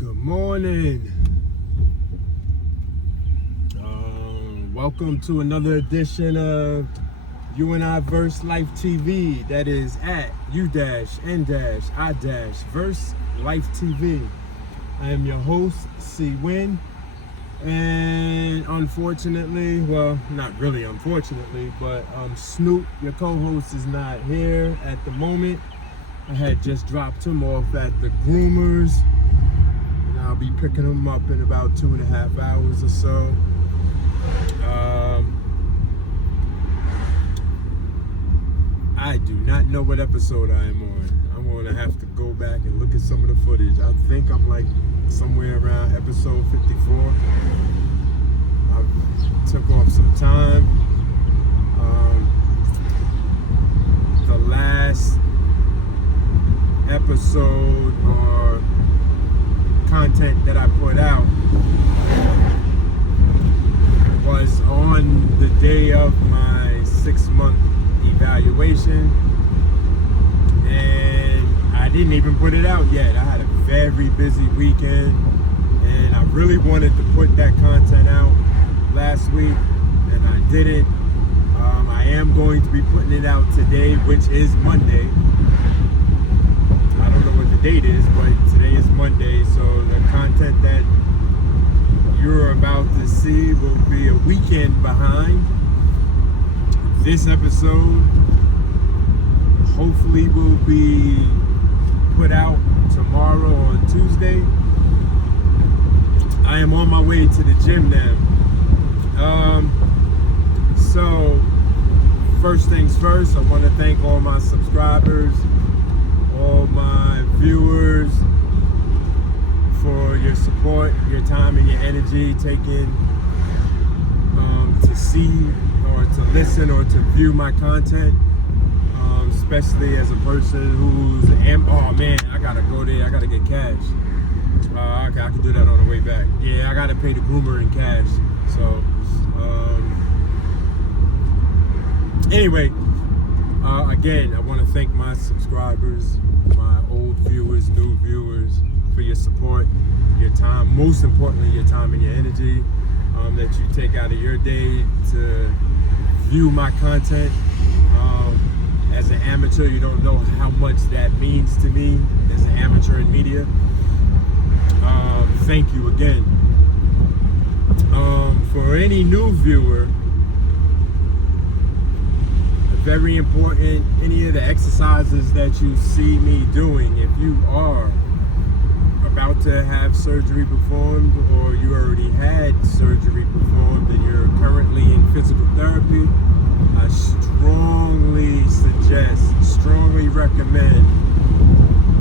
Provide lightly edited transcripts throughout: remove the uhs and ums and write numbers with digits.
Good morning. Welcome to another edition of U-N-I-VERSELIFETV. That is at U-N-I-VERSELIFETV. I am your host, C-Win. And unfortunately, well, not really unfortunately, but Snoop, your co-host, is not here at the moment. I had just dropped him off at the groomers. I'll be picking them up in about 2.5 hours or so. I do not know what episode I am on. I'm going to have to go back and look at some of the footage. I think I'm like somewhere around episode 54. I took off some time. The last episode or content that I put out was on the day of my 6-month evaluation, and I didn't even put it out yet. I had a very busy weekend, and I really wanted to put that content out last week, and I didn't. I am going to be putting it out today, which is Monday. I don't know what the date is, but today is Monday, so the content that you're about to see will be a weekend behind. This episode hopefully will be put out tomorrow on Tuesday. I am on my way to the gym now. So first things first, I want to thank all my subscribers, all my viewers, for your support, your time, and your energy taken to see or to listen or to view my content, especially as a person who's oh man, I gotta go there, I gotta get cash. Okay, I can do that on the way back. Yeah, I gotta pay the groomer in cash. So anyway, again, I want to thank my subscribers, my old viewers, new viewers, for your support, your time, most importantly, your time and your energy that you take out of your day to view my content. As an amateur, you don't know how much that means to me as an amateur in media. Thank you again. For any new viewer, very important, any of the exercises that you see me doing, if you are about to have surgery performed or you already had surgery performed and you're currently in physical therapy, I strongly suggest, strongly recommend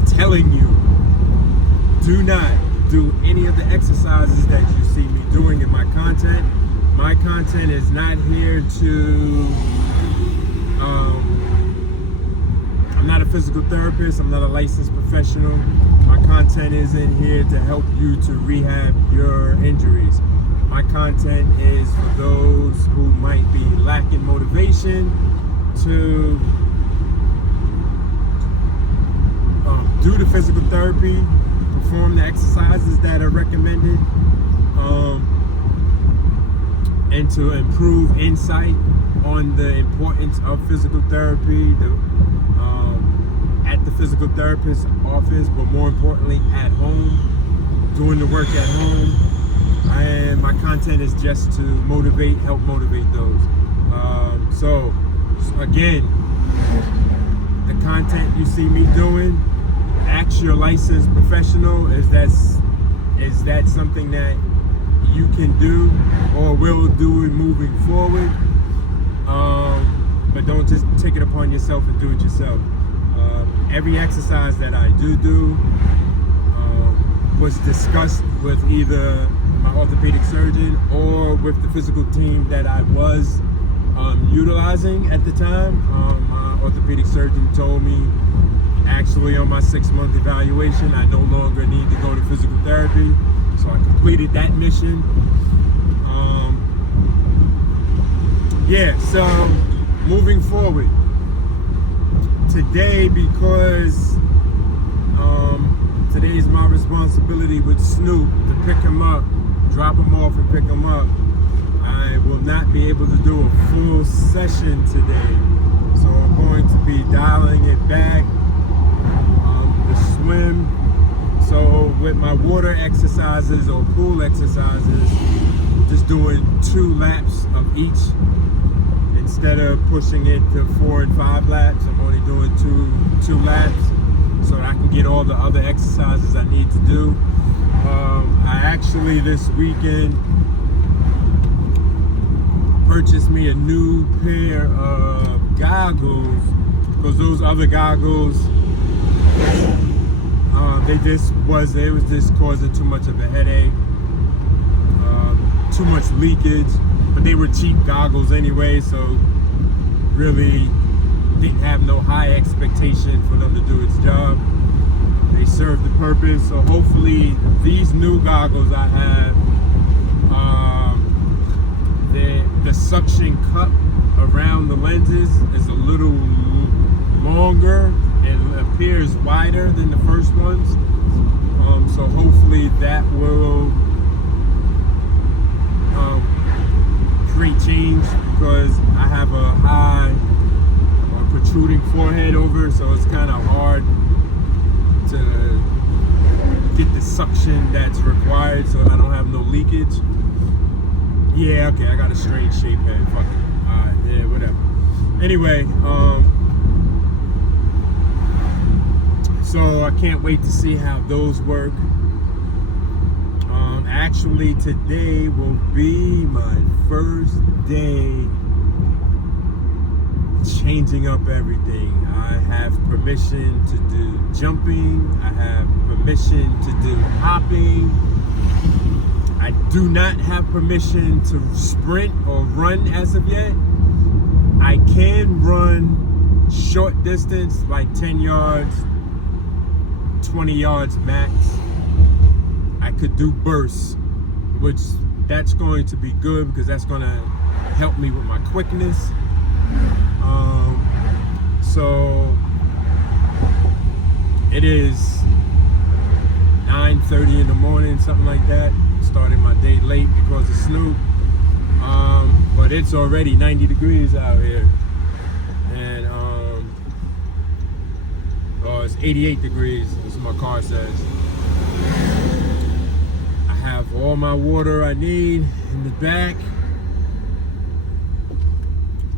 telling you, do not do any of the exercises that you see me doing in my content. My content is not here to I'm not a physical therapist, I'm not a licensed professional. My content isn't here to help you to rehab your injuries. My content is for those who might be lacking motivation to do the physical therapy, perform the exercises that are recommended, and to improve insight on the importance of physical therapy at the physical therapist's office, but more importantly at home, doing the work at home. And my content is just to help motivate those. So again, the content you see me doing, ask your licensed professional, is that something that you can do or will do it moving forward? But don't just take it upon yourself and do it yourself. Every exercise that I do was discussed with either my orthopedic surgeon or with the physical team that I was utilizing at the time. My orthopedic surgeon told me, actually on my 6-month evaluation, I no longer need to go to physical therapy. So I completed that mission. So moving forward, today, because today's my responsibility with Snoop to pick him up, drop him off and pick him up. I will not be able to do a full session today, so I'm going to be dialing it back. The swim, so with my water exercises or pool exercises, just doing 2 laps of each instead of pushing it to 4 and 5 laps. I'm only doing two laps so that I can get all the other exercises I need to do. I actually this weekend purchased me a new pair of goggles because those other goggles, it was just causing too much of a headache, too much leakage. But they were cheap goggles anyway, so really didn't have no high expectation for them to do its job. They served the purpose, so hopefully these new goggles I have, the suction cup around the lenses is a little longer. It appears wider than the first ones, so hopefully that will create change, because I have a high protruding forehead over, so it's kind of hard to get the suction that's required so I don't have no leakage. Yeah, okay, I got a straight shape head, fuck it. Yeah, whatever. Anyway, so I can't wait to see how those work. Actually, today will be my first day changing up everything. I have permission to do jumping. I have permission to do hopping. I do not have permission to sprint or run as of yet. I can run short distance, like 10 yards, 20 yards max. I could do bursts, which that's going to be good because that's going to help me with my quickness. So it is 9:30 in the morning, something like that. Starting my day late because of Snoop. But it's already 90 degrees out here. And it's 88 degrees, as my car says. I have all my water I need in the back.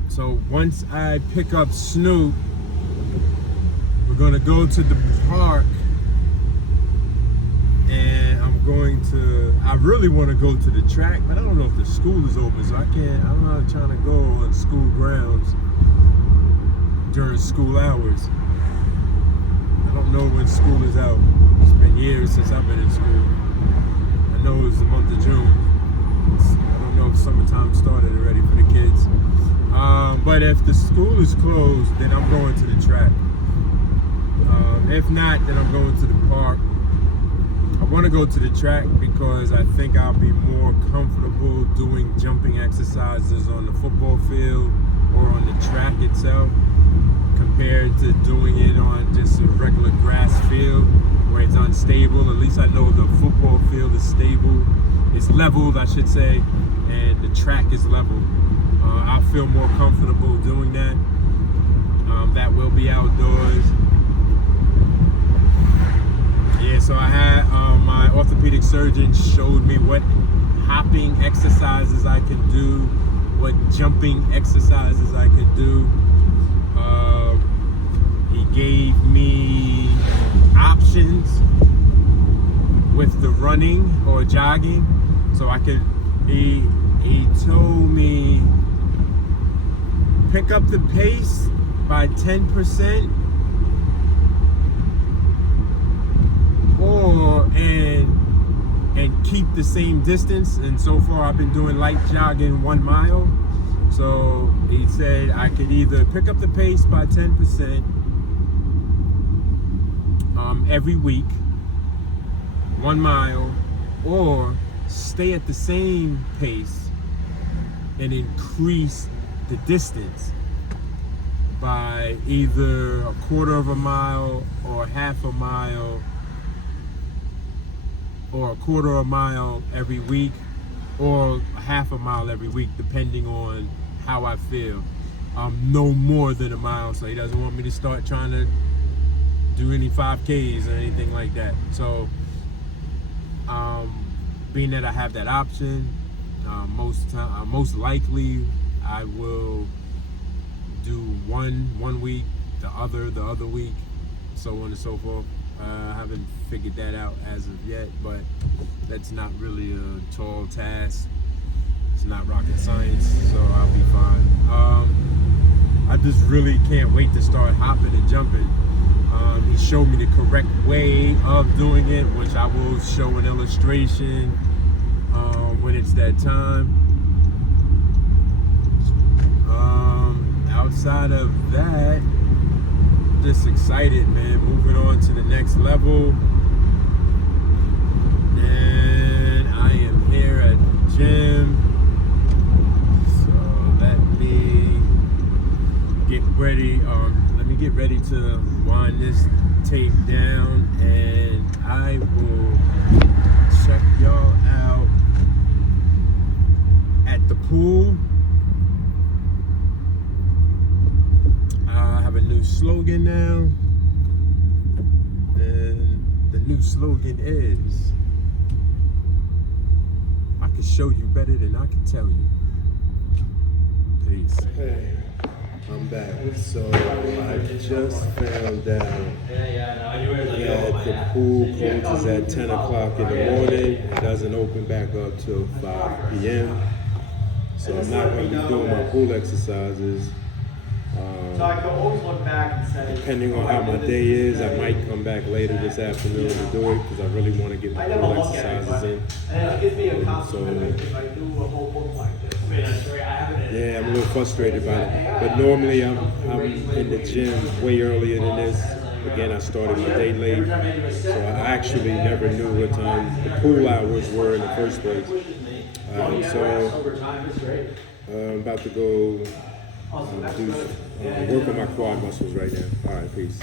So once I pick up Snoop, we're gonna go to the park, and I really want to go to the track, but I don't know if the school is open, so I'm not trying to go on school grounds during school hours. I don't know when school is out. It's been years since I've been in school. I know it was the month of June. I don't know if summertime started already for the kids. But if the school is closed, then I'm going to the track. If not, then I'm going to the park. I want to go to the track because I think I'll be more comfortable doing jumping exercises on the football field or on the track itself compared to doing it on just a regular grass field where it's unstable. At least I know the football field is stable. It's leveled, I should say, and the track is leveled. I feel more comfortable doing that. That will be outdoors. Yeah, so I had my orthopedic surgeon showed me what hopping exercises I can do, what jumping exercises I could do. He gave me options with the running or jogging, so I could. He told me pick up the pace by 10%. And keep the same distance. And so far I've been doing light jogging 1 mile. So he said I could either pick up the pace by 10% every week, 1 mile, or stay at the same pace and increase the distance by either 1/4 of a mile or 1/2 a mile or a quarter of a mile every week, or half a mile every week, depending on how I feel. No more than a mile, so he doesn't want me to start trying to do any 5Ks or anything like that. So being that I have that option, most likely I will do one week, the other week, so on and so forth. I haven't figured that out as of yet, but that's not really a tall task. It's not rocket science, so I'll be fine. I just really can't wait to start hopping and jumping. He showed me the correct way of doing it, which I will show an illustration when it's that time. Outside of that, just excited, man. Moving on to the next level. And I am here at the gym. So let me get ready. Let me get ready to wind this tape down, and I will check y'all out at the pool. I have a new slogan now, and the new slogan is, I can show you better than I can tell you. Peace. Hey, I'm back. So I just found out that the pool closes at 10 o'clock in the morning. It doesn't open back up till 5 p.m. So I'm not going to be doing my pool exercises. So I could always look back and say, depending on how my day is, I might come back later this afternoon to do it because I really want to get my pool exercises in. And it gives me a compliment if I do a whole book like this. Yeah, I'm a little frustrated by it. But normally I'm in the gym way earlier than this. Again, I started my day late, so I actually never knew what time the pool hours were in the first place. I'm about to go work on my quad muscles right now. All right, peace.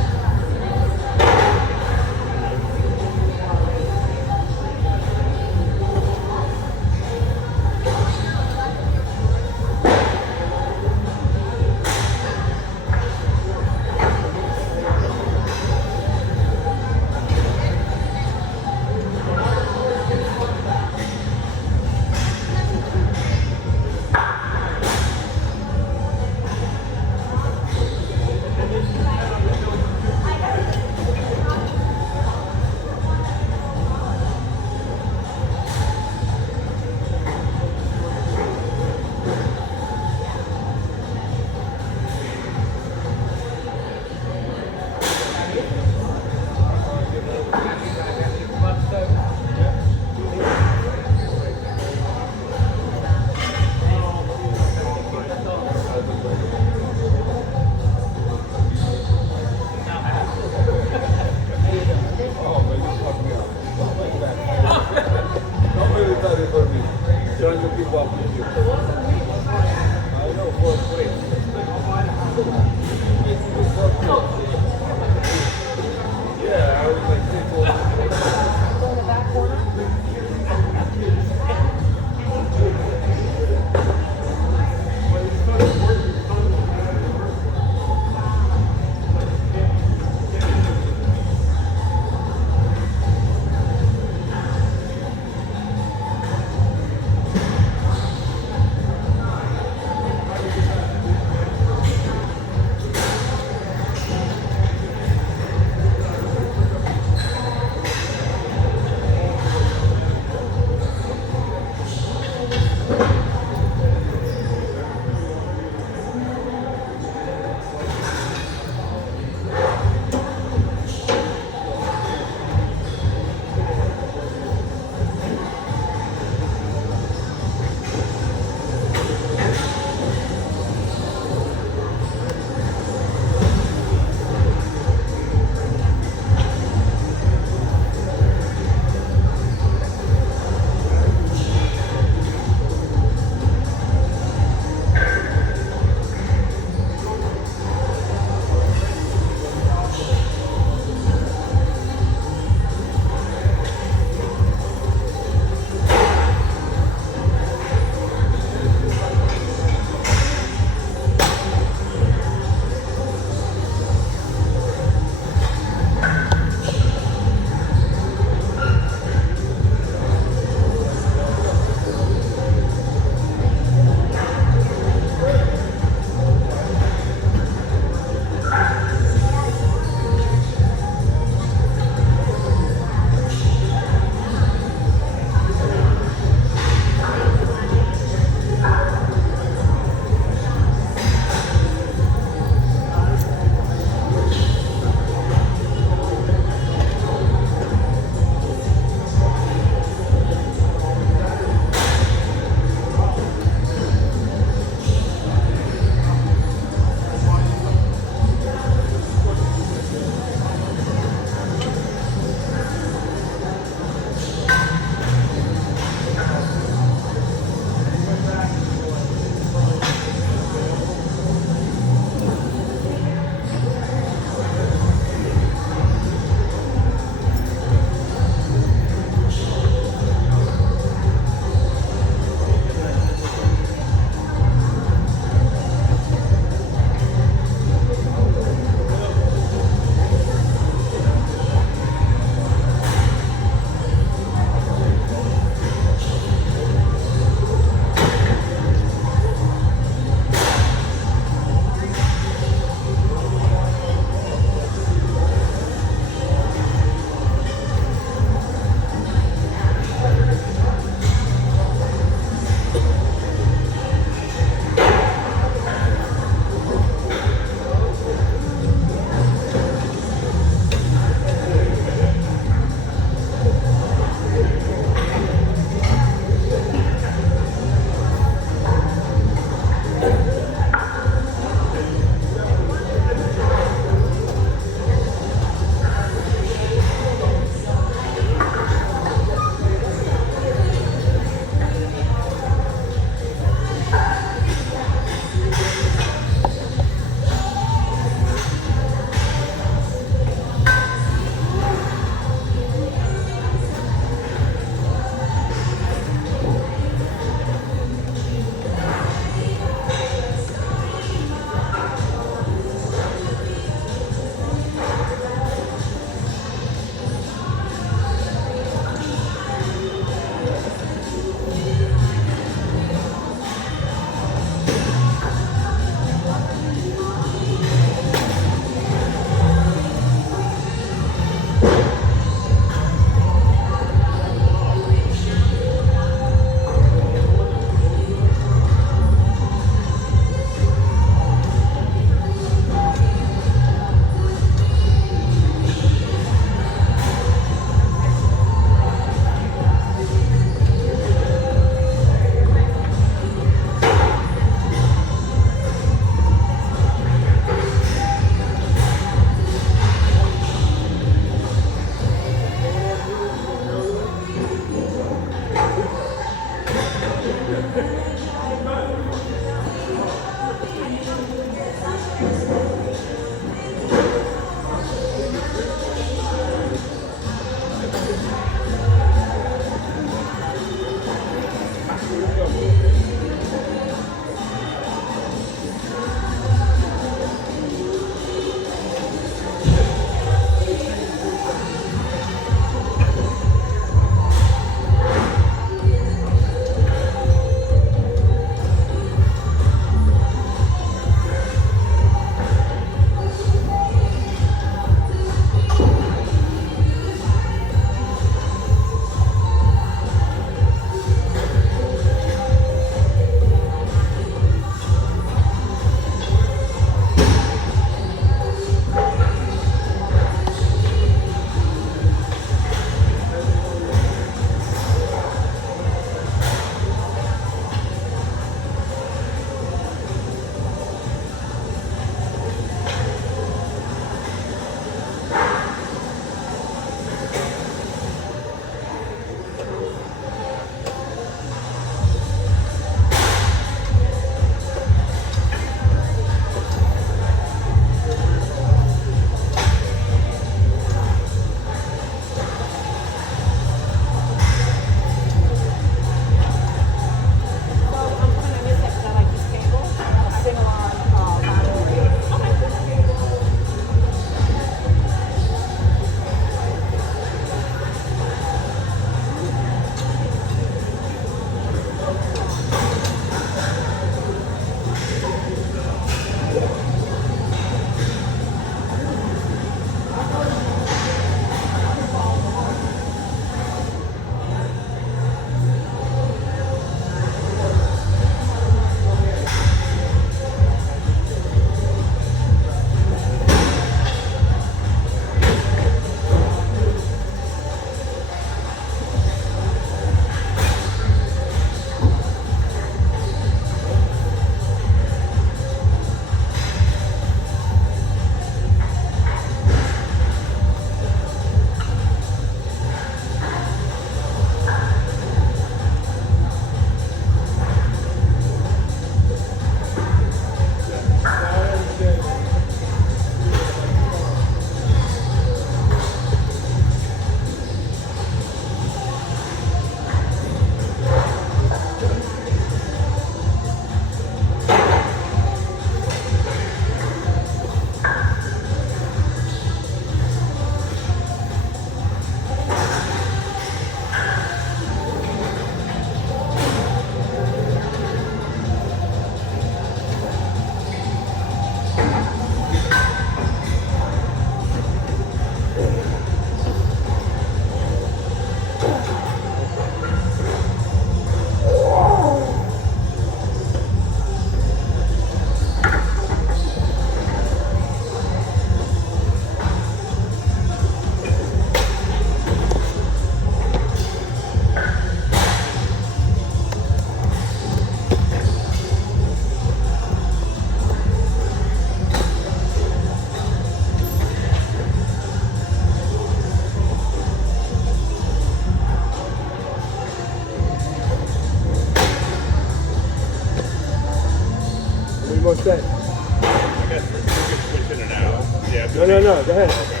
No, go ahead.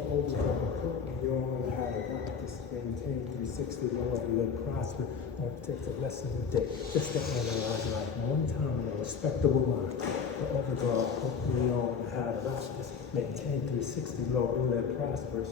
the overall you only have a practice, maintain 360 lower and live prosper. Won't take a lesson a day. Just to analyze life one time in a respectable mind. The overall you only have a practice, maintain 360 lower and live prosper.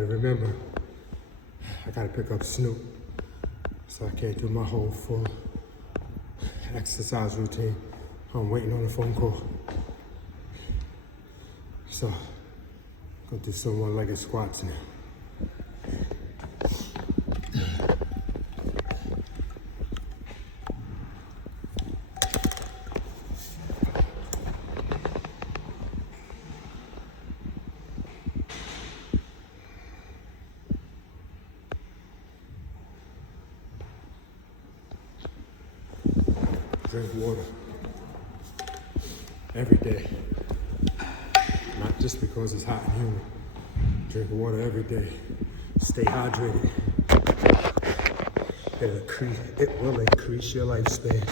gotta remember, I gotta pick up Snoop. So I can't do my whole full exercise routine. I'm waiting on a phone call. So, I'm gonna do some one-legged squats now. Drink water every day, not just because it's hot and humid. Drink water every day. Stay hydrated. It will increase your lifespan.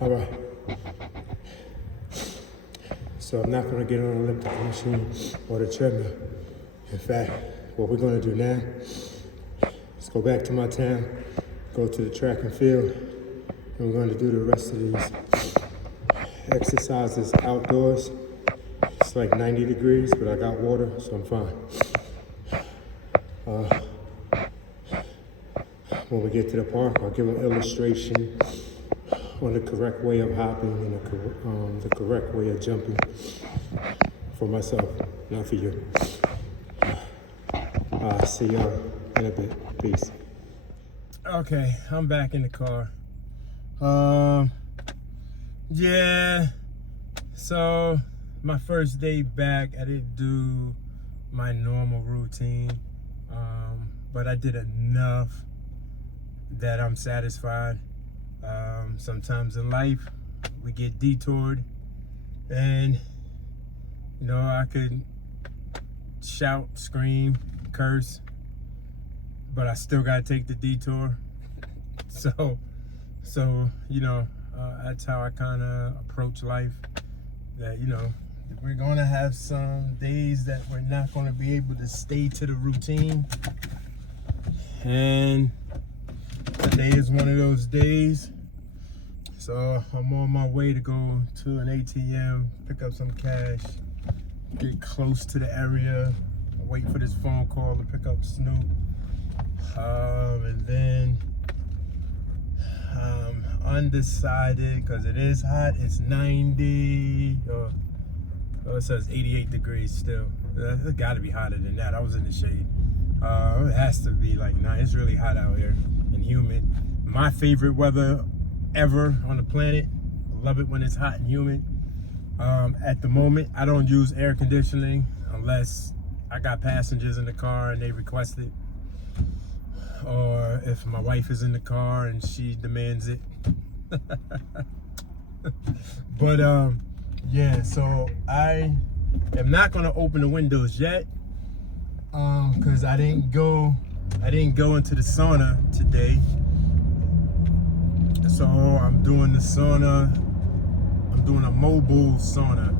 All right. So I'm not going to get on an elliptical machine or the treadmill. In fact, what we're going to do now is go back to my town, go to the track and field, and we're going to do the rest of these exercises outdoors. It's like 90 degrees, but I got water, so I'm fine. When we get to the park, I'll give an illustration on the correct way of hopping and the correct way of jumping for myself, not for you. See y'all in a bit. Peace. Okay, I'm back in the car. Yeah, so my first day back, I didn't do my normal routine, but I did enough that I'm satisfied. Sometimes in life, we get detoured, and you know, I could shout, scream, curse, but I still gotta take the detour. So you know, that's how I kind of approach life. That, you know, we're gonna have some days that we're not gonna be able to stay to the routine, and today is one of those days. So I'm on my way to go to an ATM, pick up some cash, get close to the area, wait for this phone call to pick up Snoop, and then undecided because it is hot. It's 90, it says 88 degrees still. It's got to be hotter than that. I was in the shade. It has to be like 9. It's really hot out here and humid. My favorite weather ever on the planet. Love it when it's hot and humid. At the moment, I don't use air conditioning unless I got passengers in the car and they request it, or if my wife is in the car and she demands it. But yeah, so I am not gonna open the windows yet, because I didn't go into the sauna today. So I'm doing the sauna. I'm doing a mobile sauna. I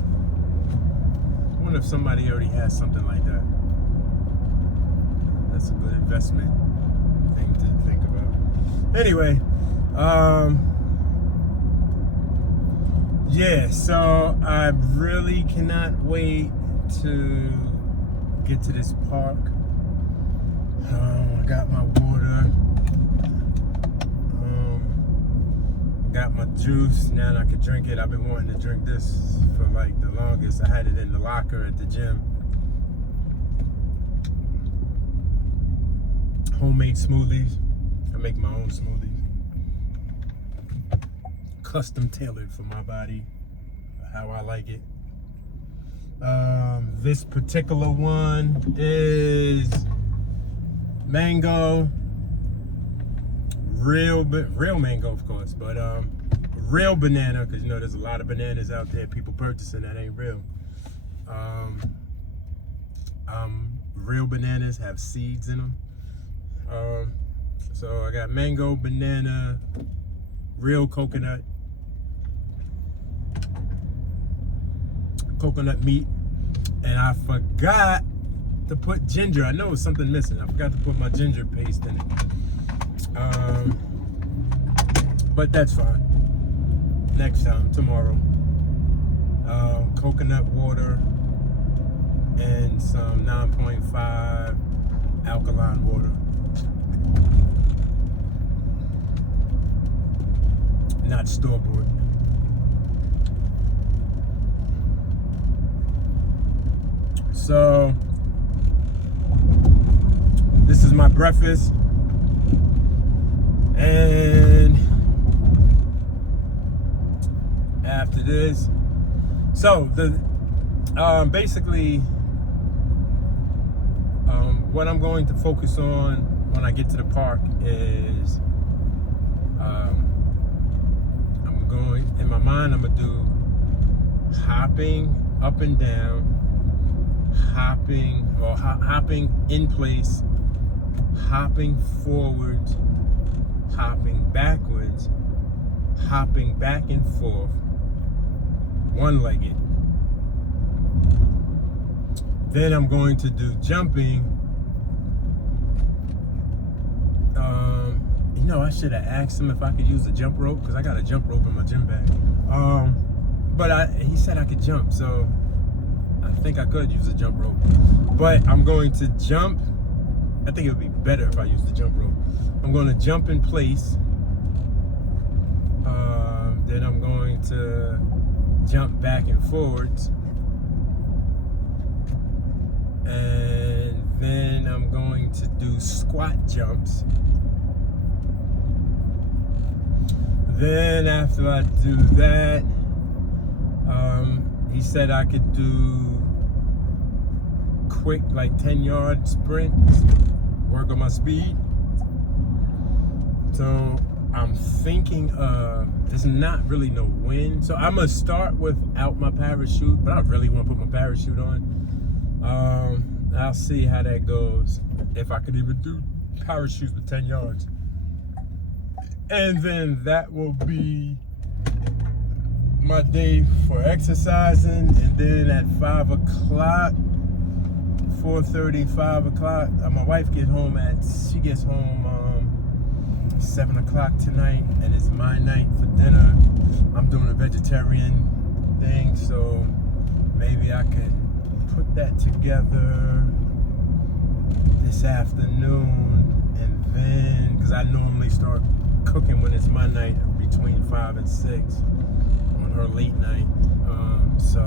wonder if somebody already has something like that. That's a good investment thing to think about. Anyway, yeah, so I really cannot wait to get to this park. I got my water. Got my juice. Now I can drink it. I've been wanting to drink this for like the longest. I had it in the locker at the gym. Homemade smoothies. I make my own smoothies. Custom tailored for my body, how I like it. This particular one is mango. Real mango, of course, but real banana, because you know there's a lot of bananas out there people purchasing that ain't real. Real bananas have seeds in them. So I got mango, banana, real coconut meat, and I forgot to put ginger. I know it was something missing. I forgot to put my ginger paste in it. But that's fine. Next time, tomorrow. Coconut water and some 9.5 alkaline water. Not store-bought. So this is my breakfast. And after this, so the basically what I'm going to focus on when I get to the park is I'm going, in my mind, I'm gonna do hopping up and down, hopping in place, hopping forwards, hopping backwards, hopping back and forth, one-legged. Then I'm going to do jumping. I should have asked him if I could use a jump rope, because I got a jump rope in my gym bag. But he said I could jump, so I think I could use a jump rope. But I'm going to jump. I think it would be better if I used the jump rope. I'm going to jump in place. Then I'm going to jump back and forwards. And then I'm going to do squat jumps. Then after I do that, he said I could do quick, like 10-yard sprints, work on my speed. So I'm thinking there's not really no wind. So I'm gonna start without my parachute, but I really want to put my parachute on. I'll see how that goes, if I could even do parachutes with 10 yards. And then that will be my day for exercising. And then at 5 o'clock, 4:30, 5 o'clock, my wife gets home she gets home 7 o'clock tonight, and it's my night for dinner. I'm doing a vegetarian thing, so maybe I could put that together this afternoon. And then, because I normally start cooking when it's my night, between 5 and 6 on her late night. So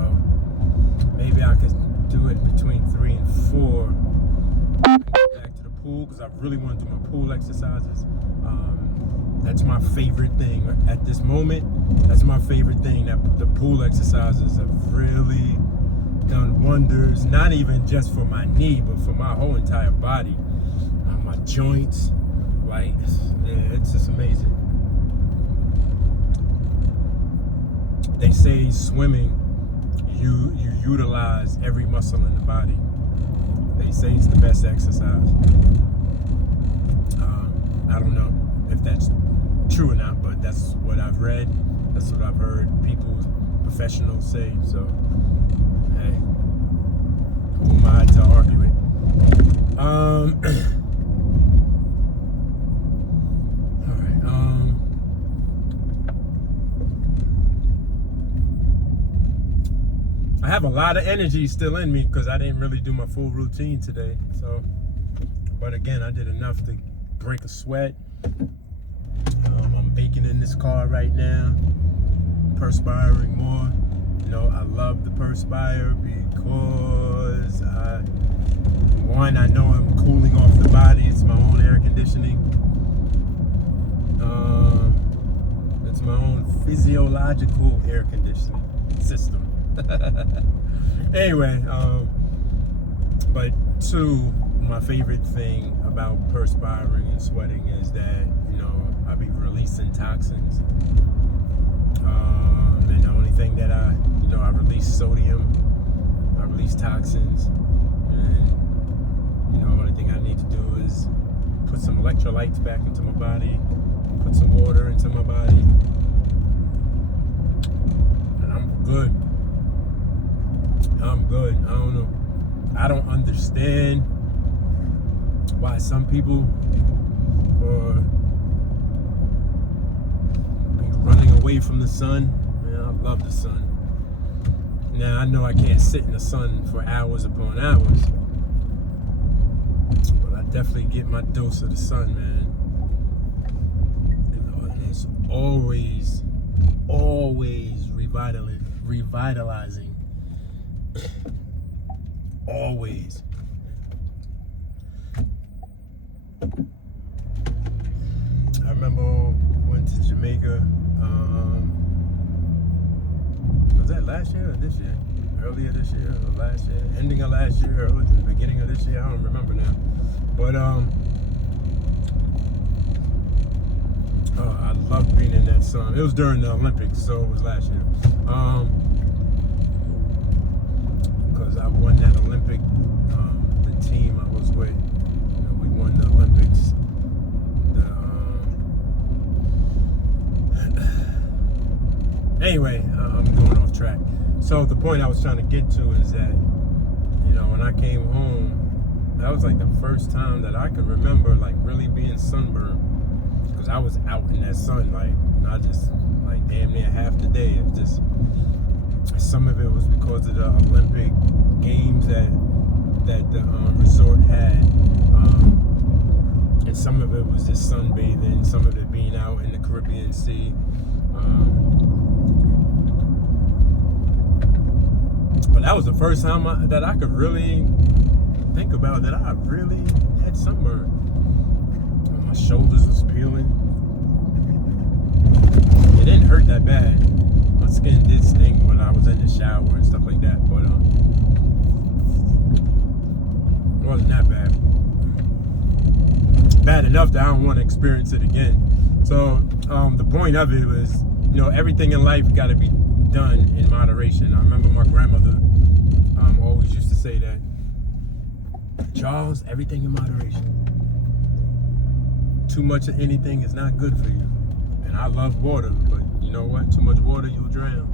maybe I could do it between 3 and 4. Back to the pool, because I really want to do my pool exercises. That's my favorite thing at this moment. That's my favorite thing. That the pool exercises have really done wonders, not even just for my knee, but for my whole entire body, my joints. Like, it's just amazing. They say swimming, you utilize every muscle in the body. They say it's the best exercise. I don't know if that's true or not, but that's what I've read. That's what I've heard people, professionals say. So, hey, who am I to argue it? I have a lot of energy still in me because I didn't really do my full routine today. So, but again, I did enough to break a sweat. I'm baking in this car right now, perspiring more. I love the perspire because I know I'm cooling off the body. It's my own air conditioning. It's my own physiological air conditioning system. Anyway, but two, my favorite thing about perspiring and sweating is that I be releasing toxins, and the only thing that I release sodium, I release toxins, and the only thing I need to do is put some electrolytes back into my body, put some water into my body, and I'm good. I'm good. I don't know. I don't understand why some people be running away from the sun. Man, I love the sun. Now, I know I can't sit in the sun for hours upon hours, but I definitely get my dose of the sun, man. And it's always revitalizing. Always. I remember went to Jamaica. Was that last year or this year? Earlier this year or last year? Ending of last year or the beginning of this year? I don't remember now. But I loved being in that sun. It was during the Olympics, so it was last year. Because I won that Olympic, the team I was with, we won the Olympics. Anyway, I'm going off track. So the point I was trying to get to is that, when I came home, that was like the first time that I could remember like really being sunburned, because I was out in that sun, like not just like damn near half the day. It was just, some of it was because of the Olympic Games that the resort had, and some of it was just sunbathing, some of it being out in the Caribbean Sea. But that was the first time that I could really think about that I really had sunburn. My shoulders was peeling. It didn't hurt that bad. My skin did sting when I was in the shower and stuff like that, but it wasn't that bad. Bad enough that I don't want to experience it again. So the point of it was, everything in life got to be done in moderation. I remember my grandmother always used to say that, Charles, everything in moderation. Too much of anything is not good for you. And I love water, but you know what? Too much water, you'll drown.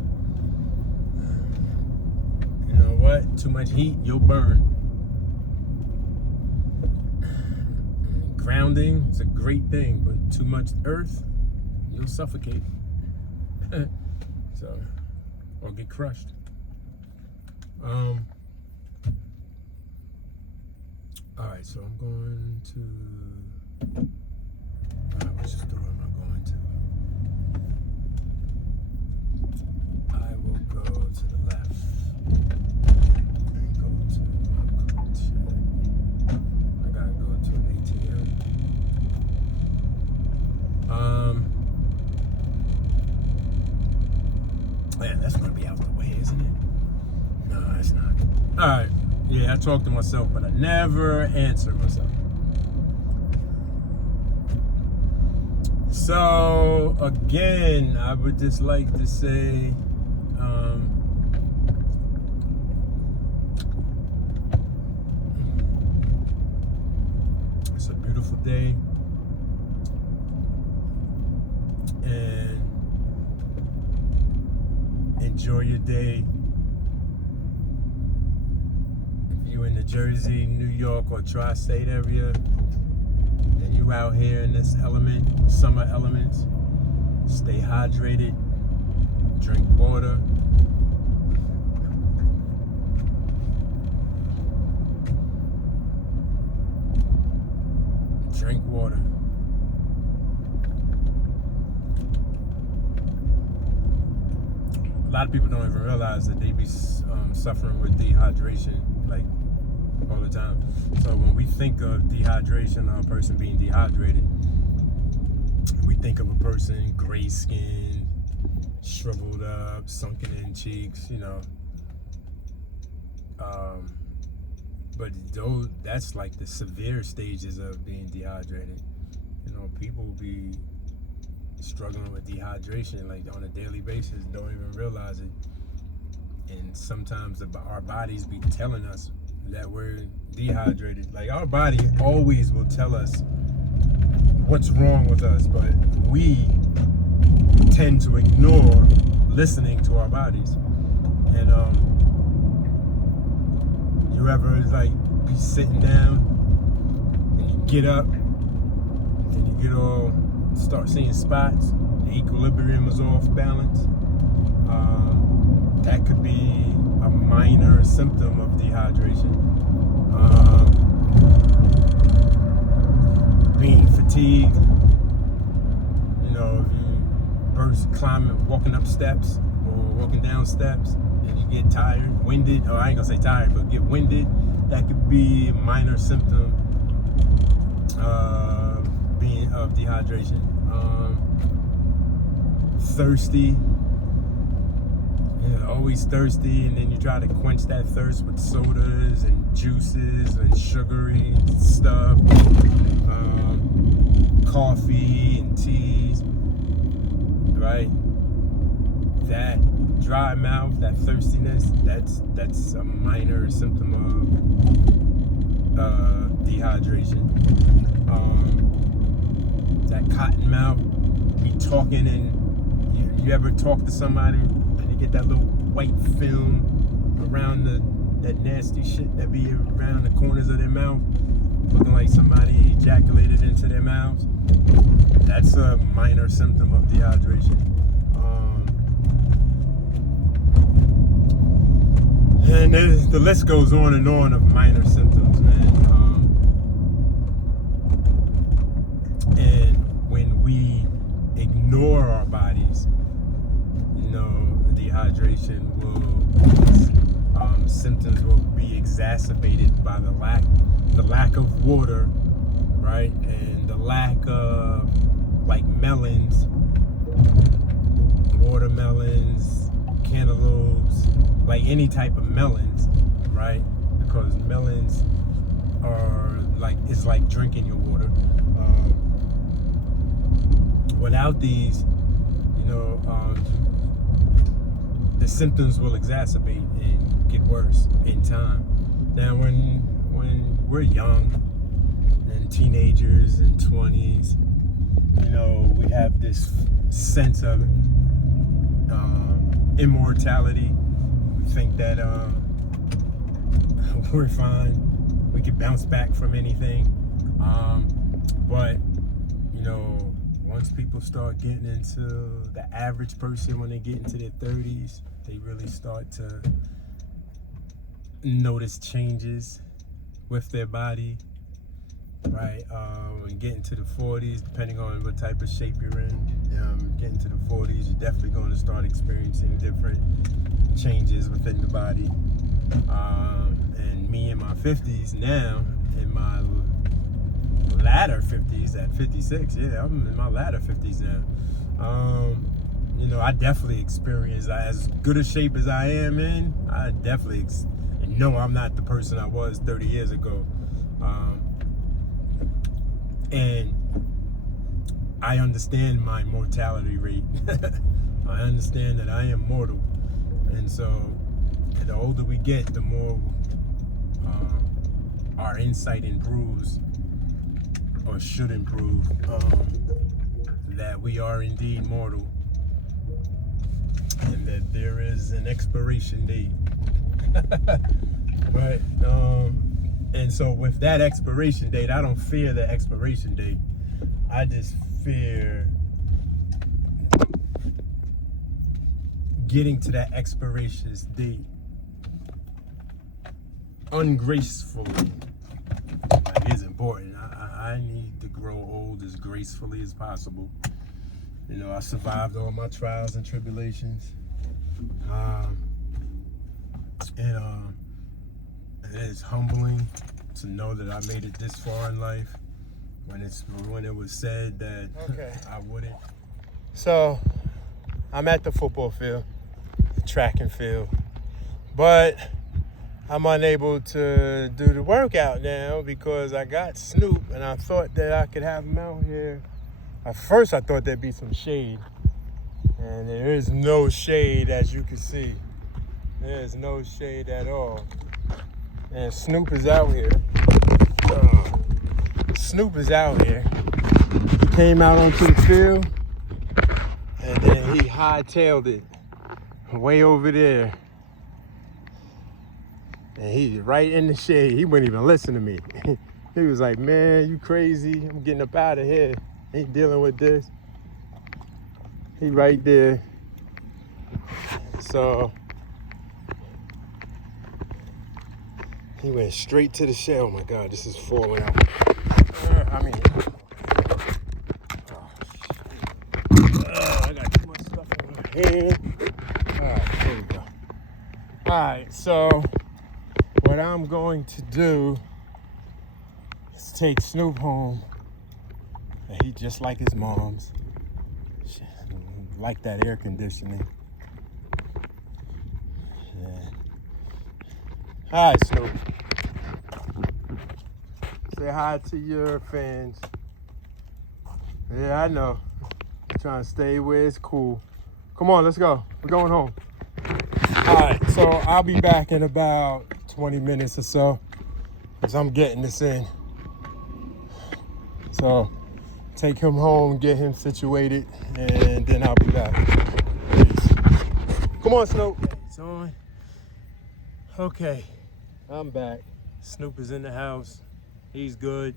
You know what? Too much heat, you'll burn. Grounding is a great thing, but too much earth, you'll suffocate. So, or get crushed. Alright, so I'm going to, which store am I going to? I will go to the left and go to my code check. I gotta go to an ATM. Man, that's gonna be out the way, isn't it? No, it's not. Alright. Yeah, I talk to myself, but I never answer myself. So, again, I would just like to say, it's a beautiful day. And enjoy your day. In the Jersey, New York, or tri-state area, and you out here in this summer elements, stay hydrated, drink water, A lot of people don't even realize that they be suffering with dehydration, like, all the time. So when we think of dehydration or a person being dehydrated, we think of a person gray skinned, shriveled up, sunken in cheeks, but that's like the severe stages of being dehydrated. People be struggling with dehydration like on a daily basis, don't even realize it. And sometimes our bodies be telling us that we're dehydrated. Like, our body always will tell us what's wrong with us, but we tend to ignore listening to our bodies. And you ever like be sitting down and you get up and you start seeing spots, the equilibrium is off balance? That could be a minor symptom of dehydration. Being fatigued, if you walking up steps or walking down steps and you get tired, winded, or I ain't gonna say tired, but get winded, that could be a minor symptom of dehydration. Thirsty. Always thirsty, and then you try to quench that thirst with sodas and juices and sugary stuff, coffee and teas, right? That dry mouth, that thirstiness, that's a minor symptom of dehydration. That cotton mouth, be talking and You ever talk to somebody and they get that little white film around that nasty shit that be around the corners of their mouth, looking like somebody ejaculated into their mouths? That's a minor symptom of dehydration. And the list goes on and on of minor symptoms, man. And when we ignore our bodies, dehydration symptoms will be exacerbated by the lack of water, right? And the lack of like melons, watermelons, cantaloupes, like any type of melons, right? Because melons are it's like drinking your water. Without these, the symptoms will exacerbate and get worse in time. Now, when we're young and teenagers and 20s, we have this sense of immortality. We think that we're fine. We can bounce back from anything. But once people start getting into the average person, when they get into their 30s, they really start to notice changes with their body, right? When getting to the 40s, depending on what type of shape you're in, getting to the 40s, you're definitely going to start experiencing different changes within the body. And me in my 50s now, in my latter 50s, at 56, yeah, I'm in my latter 50s now. I definitely experienced, as good a shape as I am in, I definitely know I'm not the person I was 30 years ago. And I understand my mortality rate. I understand that I am mortal. And so the older we get, the more our insight improves, or should improve, that we are indeed mortal, and that there is an expiration date. Right? And so with that expiration date, I don't fear the expiration date. I just fear getting to that expiration date ungracefully. Is important. I need to grow old as gracefully as possible. I survived all my trials and tribulations, and it is humbling to know that I made it this far in life. When it was said that I wouldn't. So I'm at the football field, the track and field, but I'm unable to do the workout now because I got Snoop, and I thought that I could have him out here. At first, I thought there'd be some shade, and there is no shade, as you can see. There is no shade at all. And Snoop is out here. Snoop is out here. He came out onto the field, and then he hightailed it way over there. And he's right in the shade. He wouldn't even listen to me. He was like, man, you crazy. I'm getting up out of here. Ain't dealing with this. He right there. So he went straight to the shade. Oh my God, this is falling out. I got too much stuff in my head. All right, there we go. All right, so what I'm going to do is take Snoop home. And he just like his mom's. Like that air conditioning. Yeah. Hi, Snoop. Say hi to your fans. Yeah, I know. I'm trying to stay where it's cool. Come on, let's go. We're going home. All right, so I'll be back in about 20 minutes or so, because I'm getting this in. So take him home, get him situated, and then I'll be back. Peace. Come on, Snoop. It's on. Okay, I'm back. Snoop is in the house. He's good.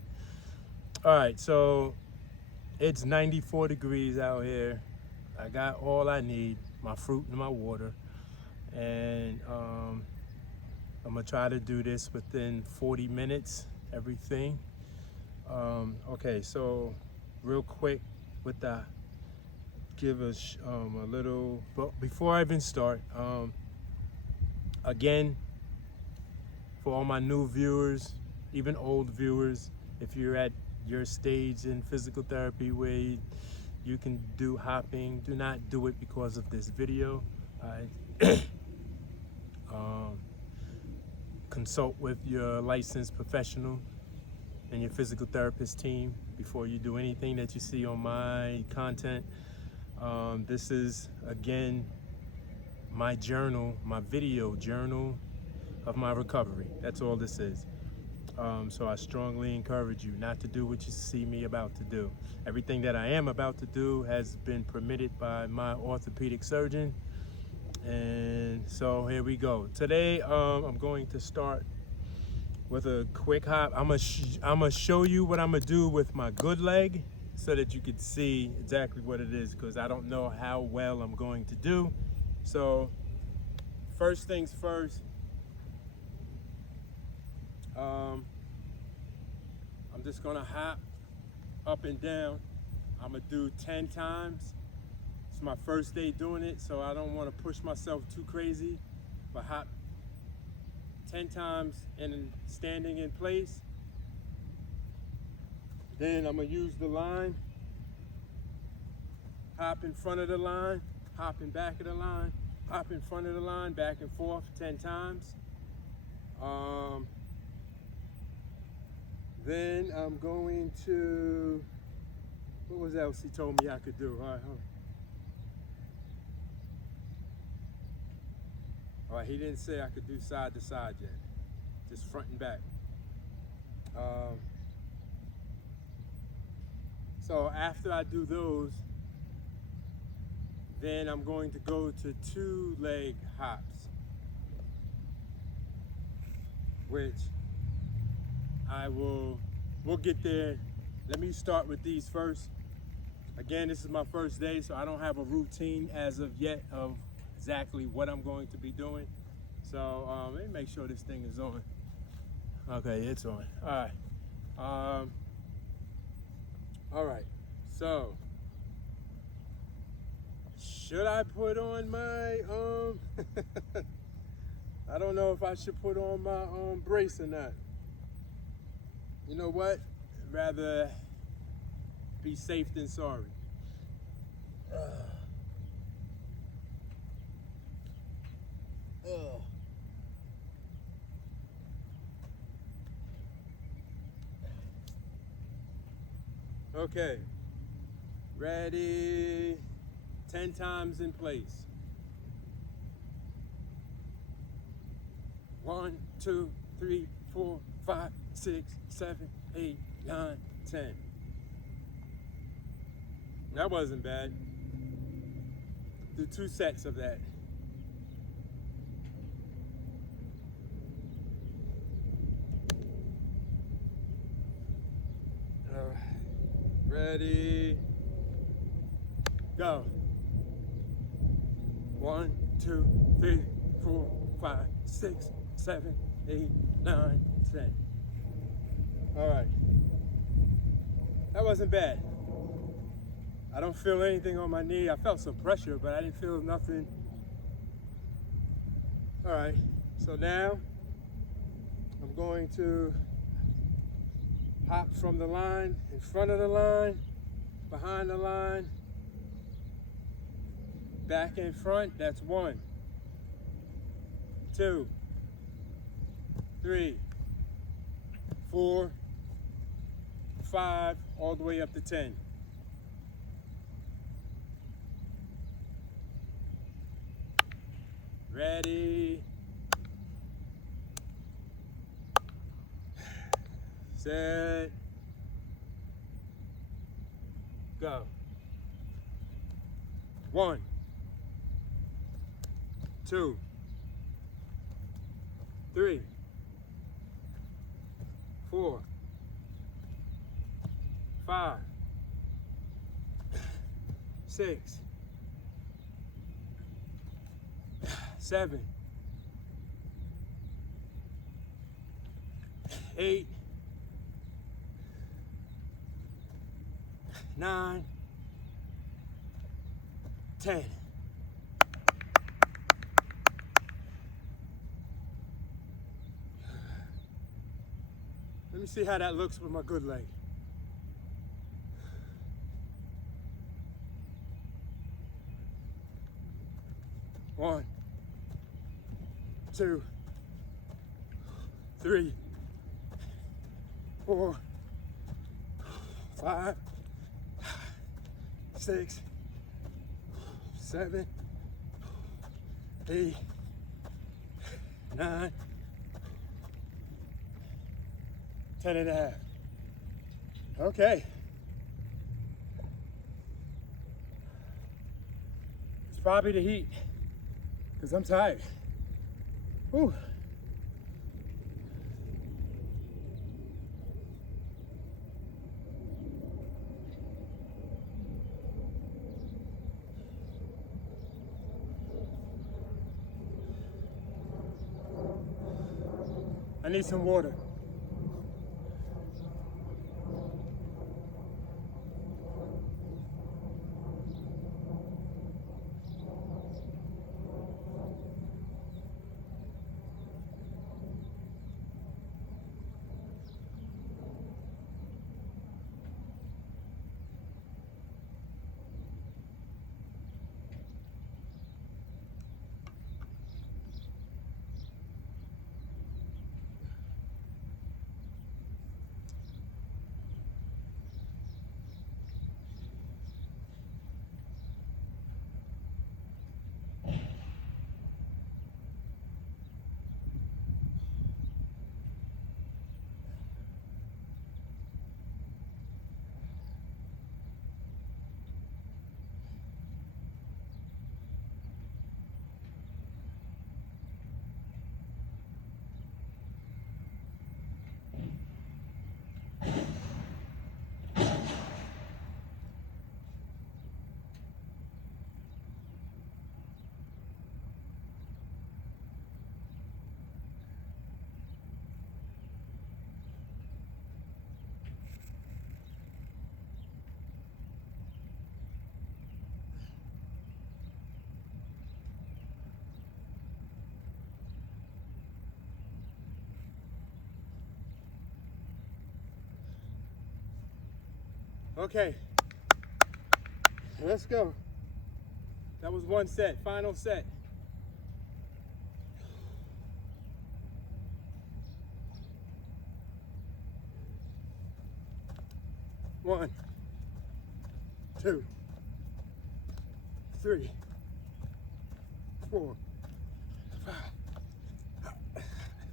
All right, so it's 94 degrees out here. I got all I need, my fruit and my water. And I'm gonna try to do this within 40 minutes, everything. Okay, so real quick with that, give us a little, but before I even start, again, for all my new viewers, even old viewers, if you're at your stage in physical therapy where you can do hopping, do not do it because of this video. Consult with your licensed professional and your physical therapist team before you do anything that you see on my content. This is, again, my journal, my video journal of my recovery. That's all this is. So I strongly encourage you not to do what you see me about to do. Everything that I am about to do has been permitted by my orthopedic surgeon. And so here we go. Today, I'm going to start with a quick hop. I'm gonna show you what I'm gonna do with my good leg so that you can see exactly what it is, because I don't know how well I'm going to do. So first things first, I'm just gonna hop up and down. I'm gonna do 10 times. It's my first day doing it, so I don't want to push myself too crazy, but hop 10 times and standing in place. Then I'm gonna use the line, hop in front of the line, hop in back of the line, hop in front of the line, back and forth 10 times. Then I'm going to, what was else he told me I could do? All right, he didn't say I could do side to side yet, just front and back. So after I do those, then I'm going to go to 2 leg hops, which we'll get there. Let me start with these first. Again, this is my first day, so I don't have a routine as of yet of exactly what I'm going to be doing. So let me make sure this thing is on. Okay, it's on. All right. All right. So should I put on my I don't know if I should put on my brace or not. You know what? Rather be safe than sorry. Okay, ready, 10 times in place. 1, 2, 3, 4, 5, 6, 7, 8, 9, 10. That wasn't bad. Do 2 sets of that. All right. Ready, go. 1, 2, 3, 4, 5, 6, 7, 8, 9, 10. All right. That wasn't bad. I don't feel anything on my knee. I felt some pressure, but I didn't feel nothing. All right. So now I'm going to hop from the line, in front of the line, behind the line, back and front. That's 1, 2, 3, 4, 5, all the way up to 10. Ready, set, Go. 1, 2, 3, 4, 5, 6, 7, 8, 9, 10. Let me see how that looks with my good leg. One, 2, 3, 4, 5, 6, 7, 8, 9, 10 and a half. Okay. It's probably the heat, because I'm tired. Whew. I need some water. Okay, let's go. That was one set, final set. One, 2, 3, 4, 5,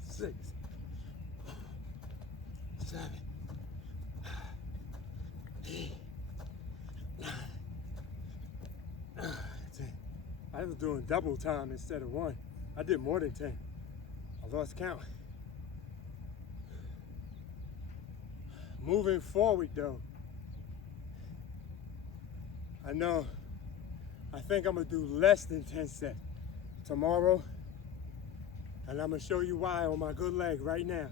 6, 7, 8, 9, 10. I was doing double time instead of one. I did more than 10. I lost count. Moving forward though, I think I'm gonna do less than 10 sets tomorrow, and I'm gonna show you why on my good leg right now.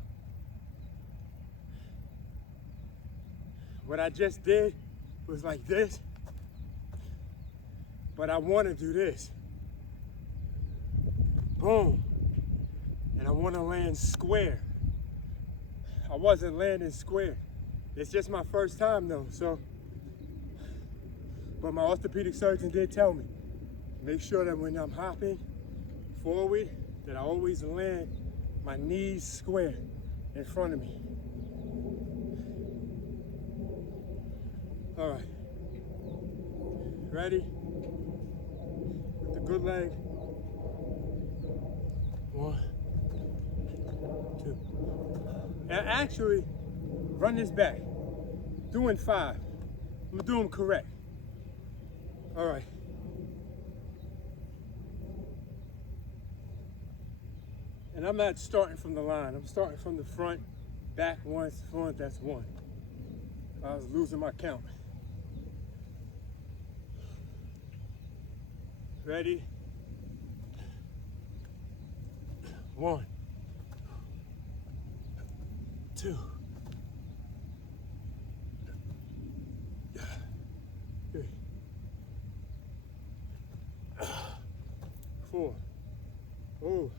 What I just did was like this, but I wanna do this. Boom. And I wanna land square. I wasn't landing square. It's just my first time though, so. But my orthopedic surgeon did tell me, make sure that when I'm hopping forward, that I always land my knees square in front of me. All right, ready? With the good leg. 1, 2. And actually, run this back. Doing 5. I'm gonna do them correct. All right. And I'm not starting from the line. I'm starting from the front, back once, front, that's one. I was losing my count. Ready? 1, 2, 3, 4. Oh,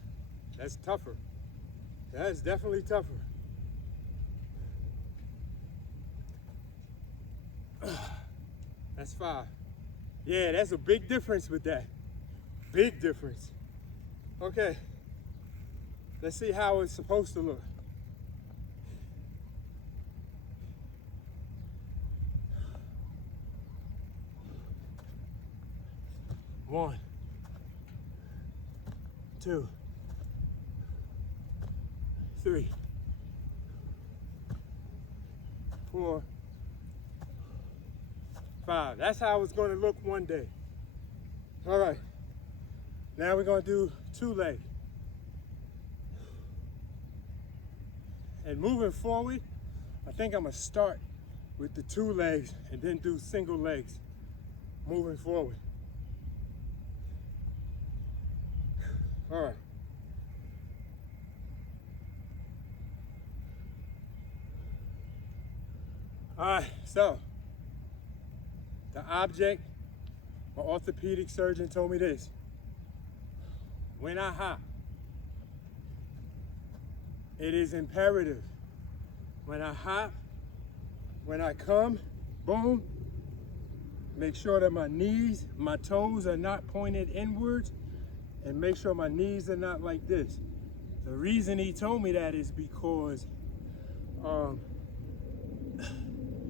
that's tougher. That's definitely tougher. That's 5. Yeah, that's a big difference with that. Big difference. Okay, let's see how it's supposed to look. One, 2, 3, 4, 5. That's how it's going to look one day. All right. Now we're going to do 2 leg. And moving forward, I think I'm going to start with the 2 legs and then do single legs moving forward. All right. All right, so the object, my orthopedic surgeon told me this. When I hop, it is imperative. When I hop, when I come, boom, make sure that my knees, my toes are not pointed inwards, and make sure my knees are not like this. The reason he told me that is because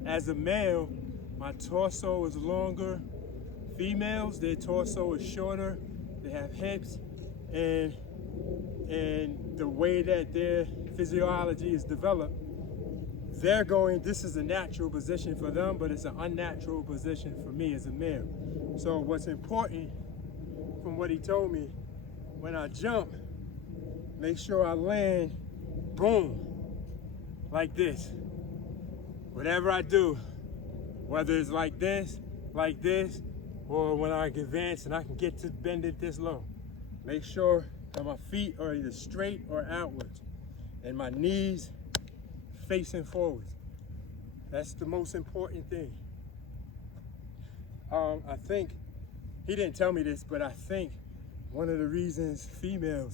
as a male, my torso is longer. Females, their torso is shorter. They have hips, and the way that their physiology is developed, this is a natural position for them, but it's an unnatural position for me as a male. So what's important from what he told me, when I jump, make sure I land, boom, like this. Whatever I do, whether it's like this, or when I advance and I can get to bend it this low, make sure that my feet are either straight or outwards and my knees facing forwards. That's the most important thing. I think, he didn't tell me this, but I think one of the reasons female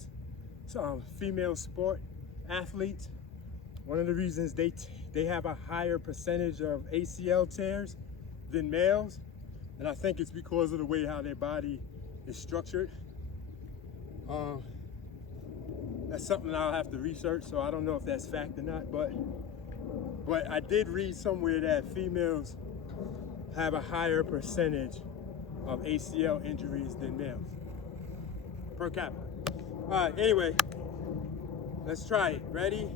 sport athletes, one of the reasons they have a higher percentage of ACL tears than males, and I think it's because of the way how their body is structured. That's something I'll have to research, so I don't know if that's fact or not, but I did read somewhere that females have a higher percentage of ACL injuries than males per capita. All right, anyway, let's try it. Ready?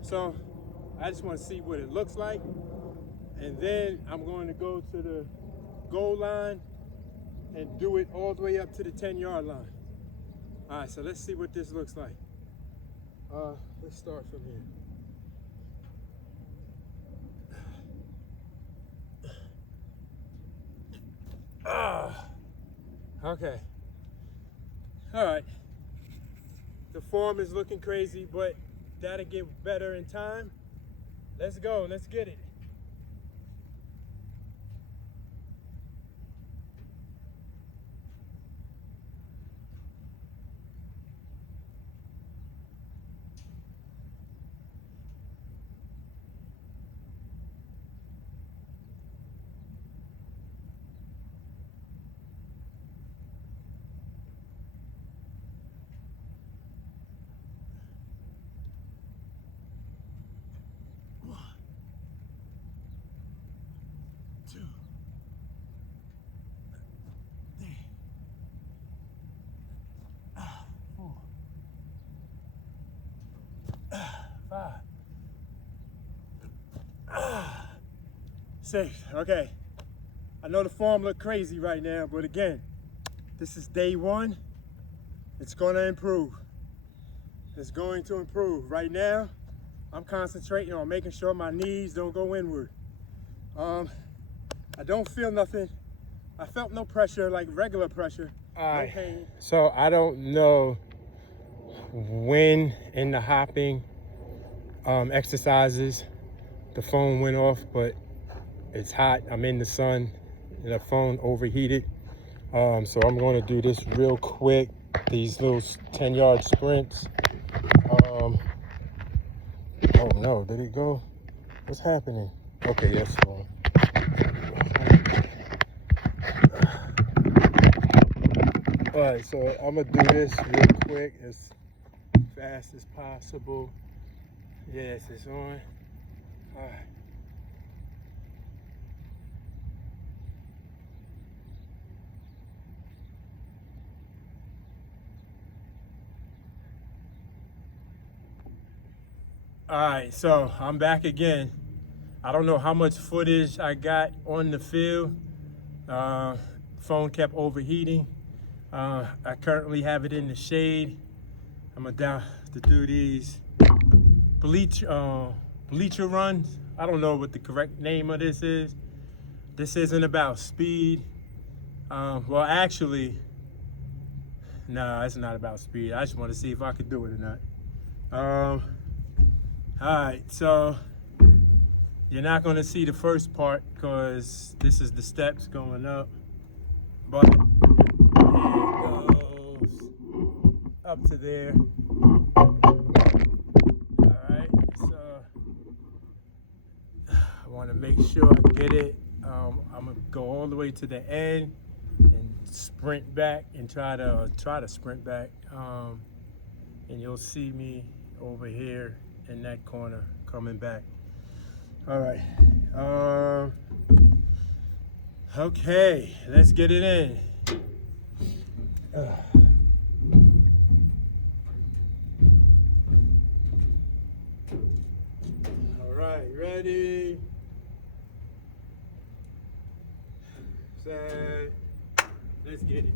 So I just want to see what it looks like, and then I'm going to go to the goal line and do it all the way up to the 10-yard line. All right, so let's see what this looks like. Let's start from here. Okay. All right. The form is looking crazy, but that'll get better in time. Let's go. Let's get it. Safe. Okay. I know the form look crazy right now, but again, this is day one. It's gonna improve. It's going to improve. Right now, I'm concentrating on making sure my knees don't go inward. I don't feel nothing. I felt no pressure, like regular pressure. No pain. So I don't know when in the hopping exercises the phone went off, but it's hot. I'm in the sun. The phone overheated. So I'm going to do this real quick. These little 10-yard sprints. Oh no, did it go? What's happening? Okay, that's fine. All right, so I'm gonna do this real quick, as fast as possible. Yes, it's on. All right. All right, so I'm back again. I don't know how much footage I got on the field. Phone kept overheating. I currently have it in the shade. I'm gonna to do these bleacher runs. I don't know what the correct name of this is. This isn't about speed. Well, actually, no, it's not about speed. I just want to see if I could do it or not. All right, so you're not going to see the first part because this is the steps going up, but it goes up to there. All right, so I want to make sure I get it. I'm going to go all the way to the end and sprint back and try to sprint back, and you'll see me over here in that corner coming back. All right. Okay, let's get it in. All right, ready, set, let's get it.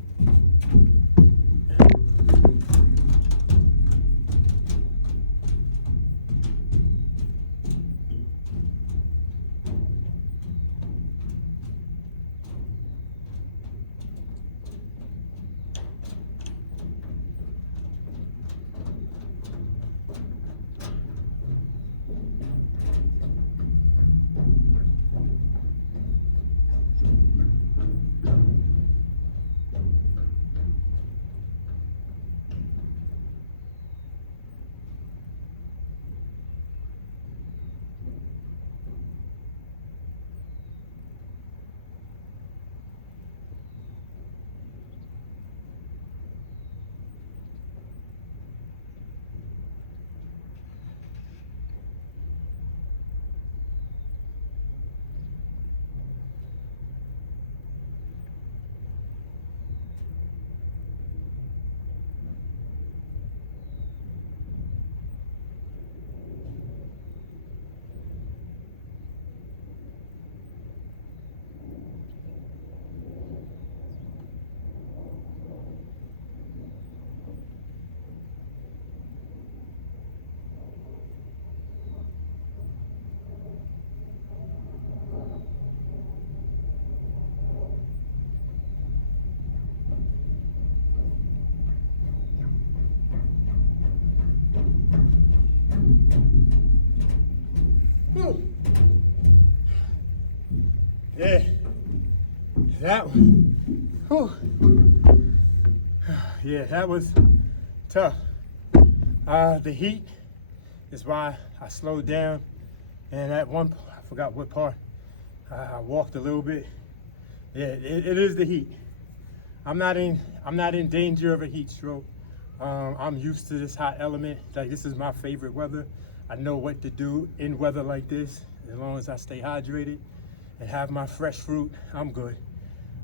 Yeah, that was, yeah, that was tough. The heat is why I slowed down, and at one, I forgot what part, I walked a little bit. Yeah, it is the heat. I'm not in danger of a heat stroke. I'm used to this hot element. Like, this is my favorite weather. I know what to do in weather like this. As long as I stay hydrated and have my fresh fruit, I'm good.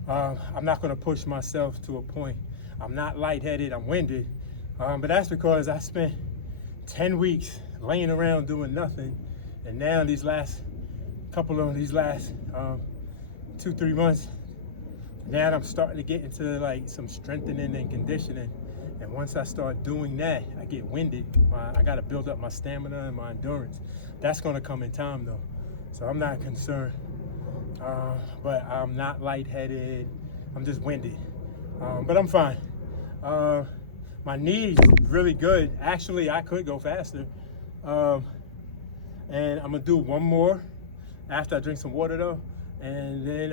I'm not gonna push myself to a point. I'm not lightheaded, I'm winded, but that's because I spent 10 weeks laying around doing nothing, and now these last couple of these last 2-3 months. Now I'm starting to get into like some strengthening and conditioning. And once I start doing that, I get winded. I got to build up my stamina and my endurance. That's going to come in time though. So I'm not concerned. But I'm not lightheaded. I'm just winded. But I'm fine. My knee's really good. Actually, I could go faster. And I'm gonna do one more after I drink some water though. And then,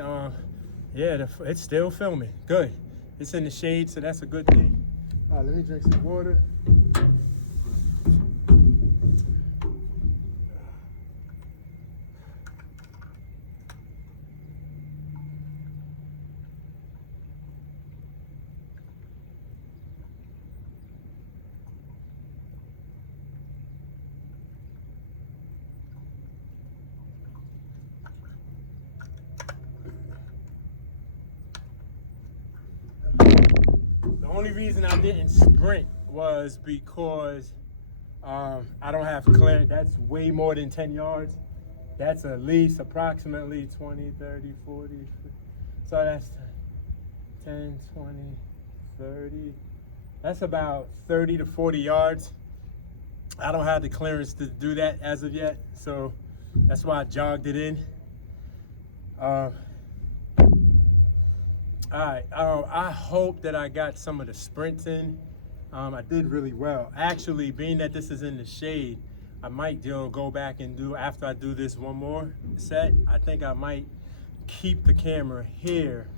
yeah, it's still filming. Good. It's in the shade, so that's a good thing. Let me drink some water. The only reason I didn't sprint was because I don't have clearance. That's way more than 10 yards. That's at least approximately 20, 30, 40. So that's 10, 20, 30. That's about 30 to 40 yards. I don't have the clearance to do that as of yet. So that's why I jogged it in. All right, I hope that I got some of the sprints in. I did really well. Actually, being that this is in the shade, I might go back and do, after I do this one more set, I think I might keep the camera here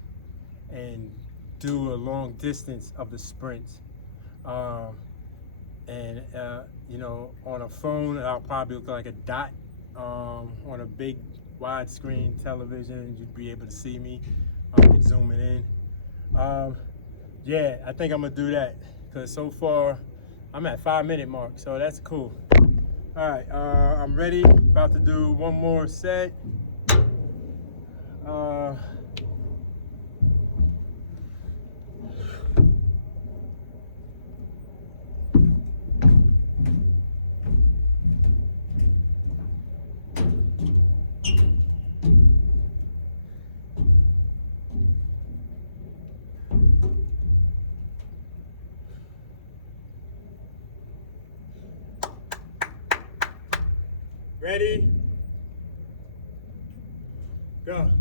and do a long distance of the sprints. You know, on a phone, I'll probably look like a dot. On a big widescreen television, you'd be able to see me. Zooming in. Yeah, I think I'm gonna do that because so far I'm at 5-minute mark, so that's cool. All right, I'm ready. About to do one more set. Ready? Go.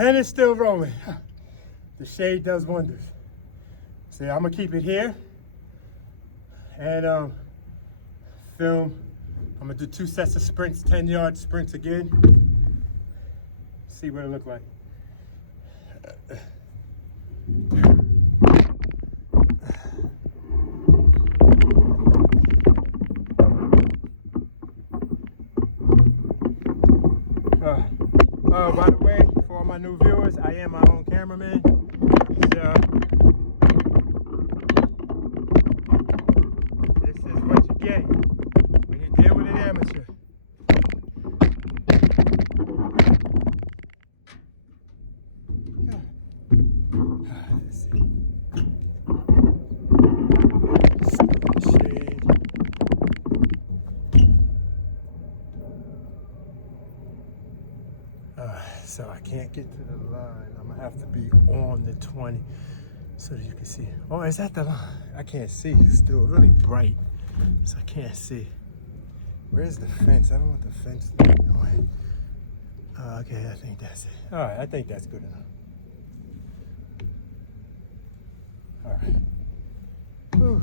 And it's still rolling. The shade does wonders. See, I'm gonna keep it here and film. I'm gonna do 2 sets of sprints, 10-yard sprints again. See what it look like. by the way, for all my new viewers, I am my own cameraman. So this is what you get when you deal with an amateur. Let's see. Shade. So I can't get to the line. I'm gonna have to be on the 20 so that you can see. Oh, is that the line? I can't see. It's still really bright, so I can't see. Where's the fence? I don't want the fence to be annoying. Okay, I think that's it. All right, I think that's good enough. All right. Whew.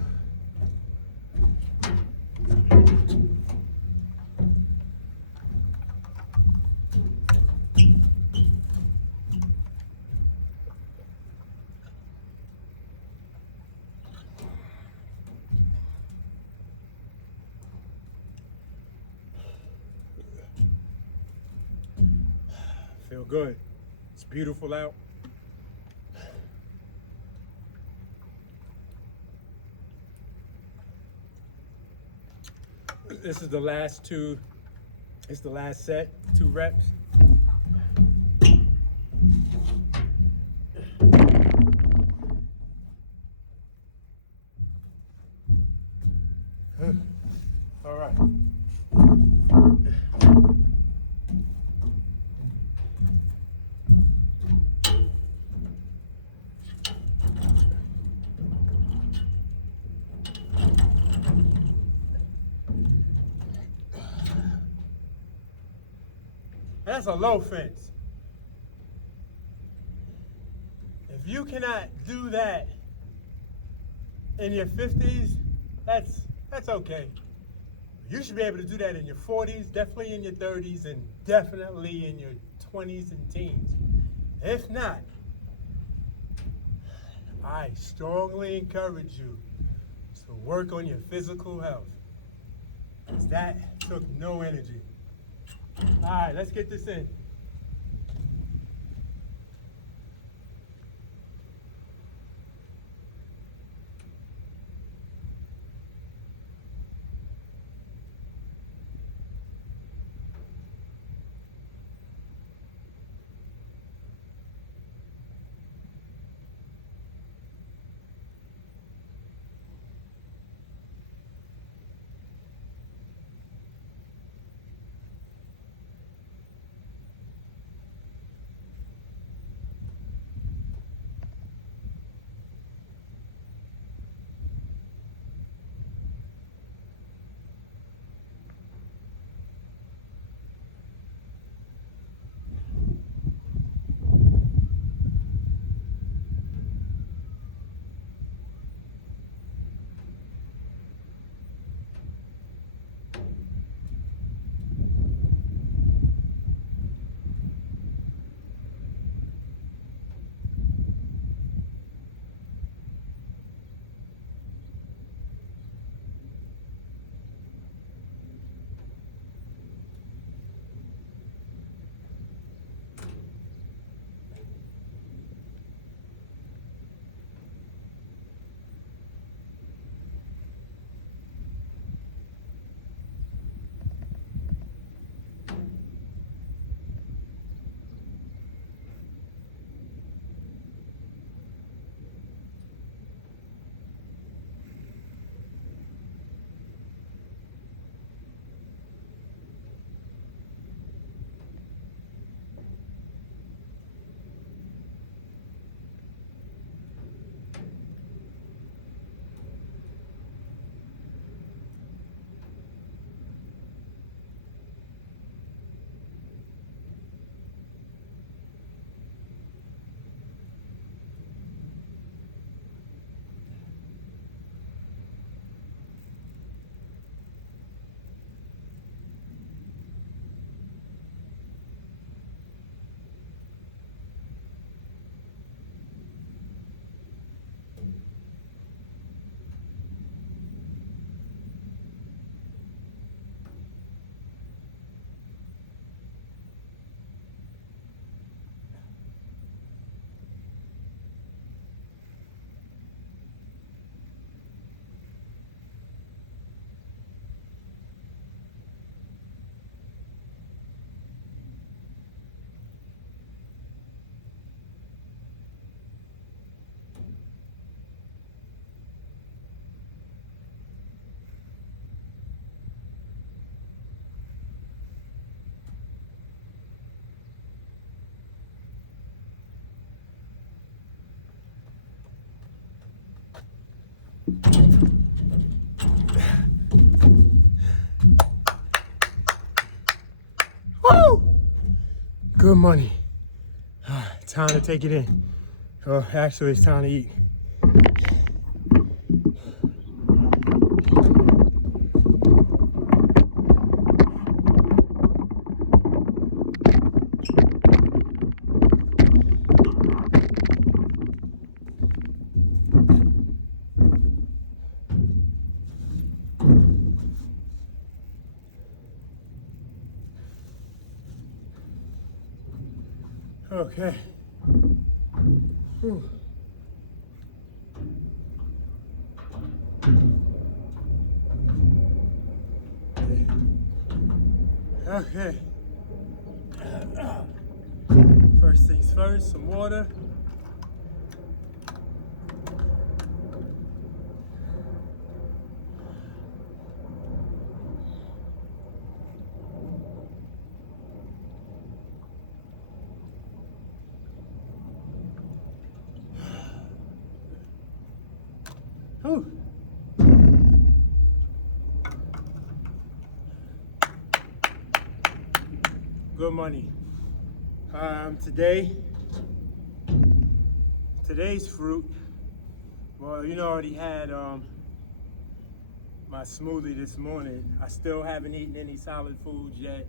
Feel good. It's beautiful out. This is the last two. It's the last set, 2 reps. All right. That's a low fence. If you cannot do that in your 50s, that's okay. You should be able to do that in your 40s, definitely in your 30s, and definitely in your 20s and teens. If not, I strongly encourage you to work on your physical health, because that took no energy. All right, let's get this in. Woo! Good money. Time to take it in. Oh, actually, it's time to eat. Okay. Whew. Okay. First things first, some water. Whew. Good money. Today's fruit. Well, you know, I already had my smoothie this morning. I still haven't eaten any solid foods yet.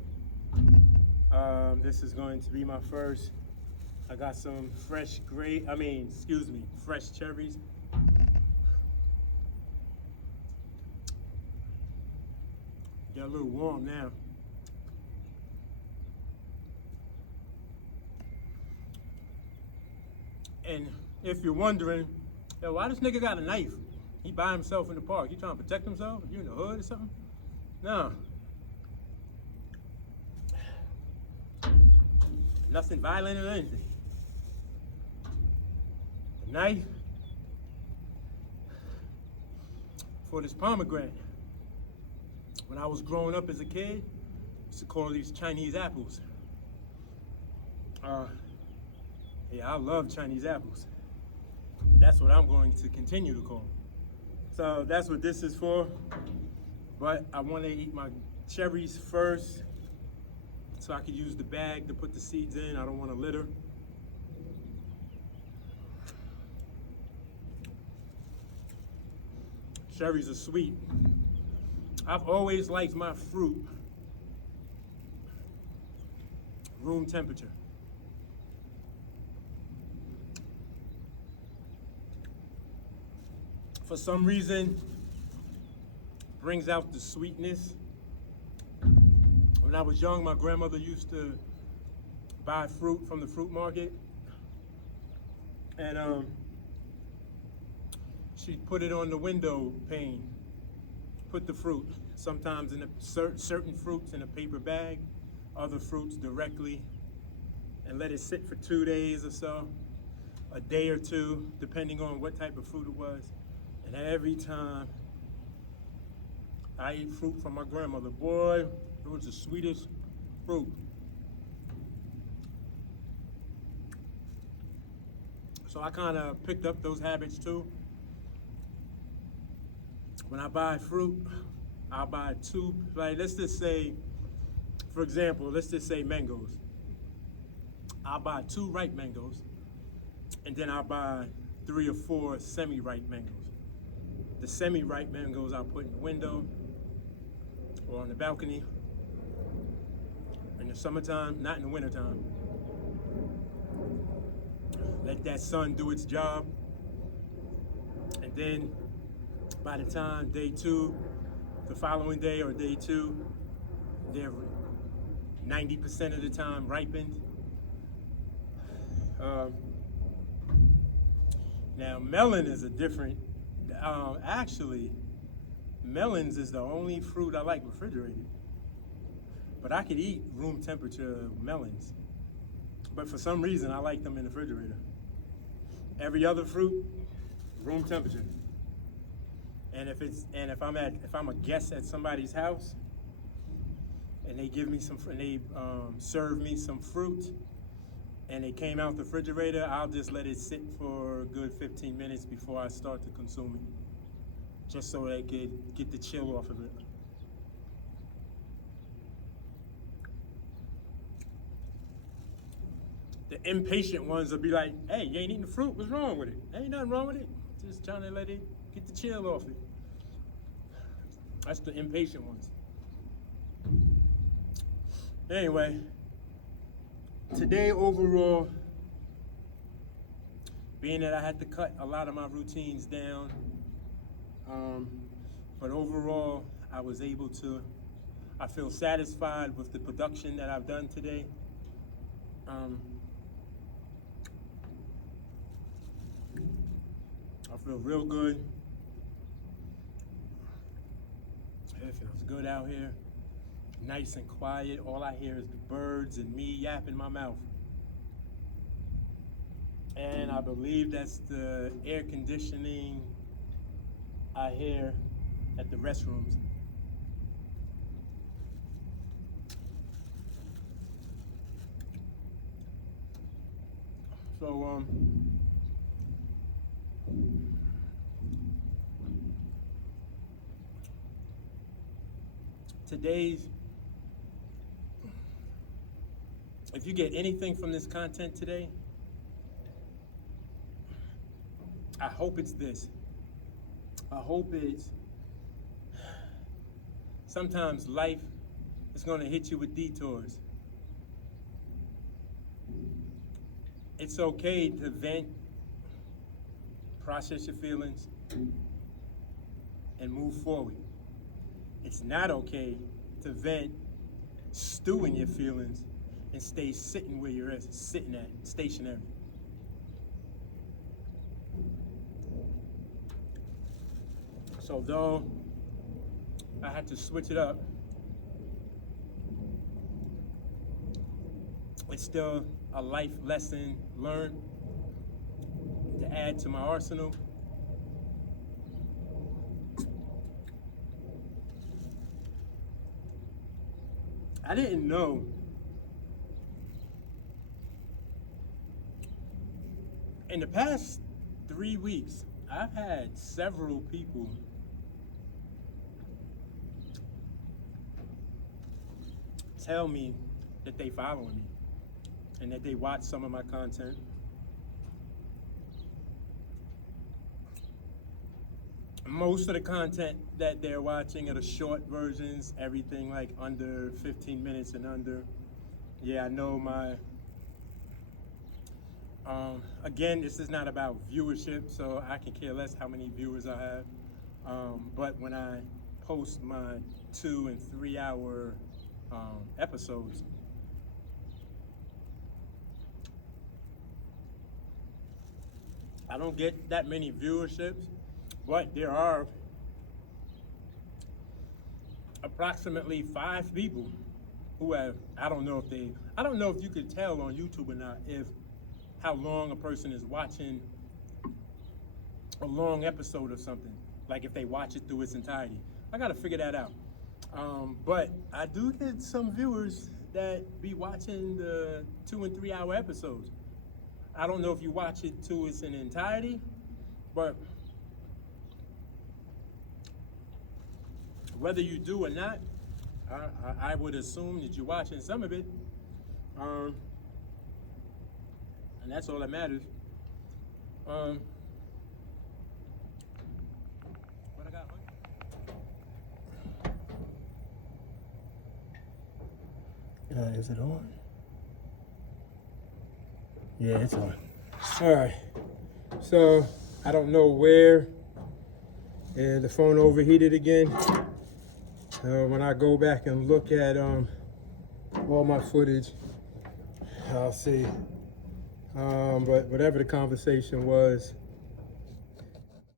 This is going to be my first. I got some fresh cherries. They're a little warm now. And if you're wondering, yo, why this nigga got a knife? He by himself in the park. He trying to protect himself? You in the hood or something? No. Nothing violent or anything. The knife for this pomegranate. When I was growing up as a kid, I used to call these Chinese apples. Yeah, I love Chinese apples. That's what I'm going to continue to call them. So that's what this is for. But I want to eat my cherries first so I could use the bag to put the seeds in. I don't want to litter. Cherries are sweet. I've always liked my fruit room temperature. For some reason, brings out the sweetness. When I was young, my grandmother used to buy fruit from the fruit market, and she'd put it on the window pane, put the fruit, sometimes in certain fruits in a paper bag, other fruits directly, and let it sit for 2 days or so, a day or two, depending on what type of fruit it was. And every time I eat fruit from my grandmother, boy, it was the sweetest fruit. So I kind of picked up those habits too. When I buy fruit, I'll buy two, like let's just say, for example, let's just say mangoes. I'll buy 2 ripe mangoes, and then I'll buy 3 or 4 semi-ripe mangoes. The semi-ripe mangoes I'll put in the window or on the balcony in the summertime, not in the wintertime. Let that sun do its job. And then by the time day 2, the following day or day 2, they're 90% of the time ripened. Now melon is a different, actually, melons is the only fruit I like refrigerated. But I could eat room temperature melons. But for some reason, I like them in the refrigerator. Every other fruit, room temperature. And if I'm a guest at somebody's house, and they give me serve me some fruit, and it came out the refrigerator, I'll just let it sit for a good 15 minutes before I start to consume it. just so they could get the chill off of it. The impatient ones will be like, hey, you ain't eating the fruit, what's wrong with it? Ain't nothing wrong with it. Just trying to let it get the chill off it. That's the impatient ones. Anyway, today overall, being that I had to cut a lot of my routines down, but overall, I was able to, I feel satisfied with the production that I've done today. I feel real good. It feels good out here. Nice and quiet. All I hear is the birds and me yapping my mouth. And I believe that's the air conditioning I hear at the restrooms. So, today's, if you get anything from this content today, I hope it's this. I hope it's, sometimes life is going to hit you with detours. It's okay to vent, process your feelings, and move forward. It's not okay to vent, stew in your feelings, and stay sitting where you're sitting at, stationary. So though I had to switch it up, it's still a life lesson learned to add to my arsenal. I didn't know in the past 3 weeks, I've had several people tell me that they follow me and that they watch some of my content. Most of the content that they're watching are the short versions, everything like under 15 minutes and under. Yeah, I know my, again, this is not about viewership, so I can care less how many viewers I have. But when I post my 2 and 3 hour episodes, I don't get that many viewerships, but there are approximately 5 people who have, I don't know if you could tell on YouTube or not if how long a person is watching a long episode of something, like if they watch it through its entirety. I gotta figure that out. But I do get some viewers that be watching the 2 and 3 hour episodes. I don't know if you watch it to its entirety, but whether you do or not, I would assume that you're watching some of it, and that's all that matters. What I got, is it on? Yeah, it's on. All right. So I don't know where the phone overheated again. When I go back and look at all my footage, I'll see. But whatever the conversation was,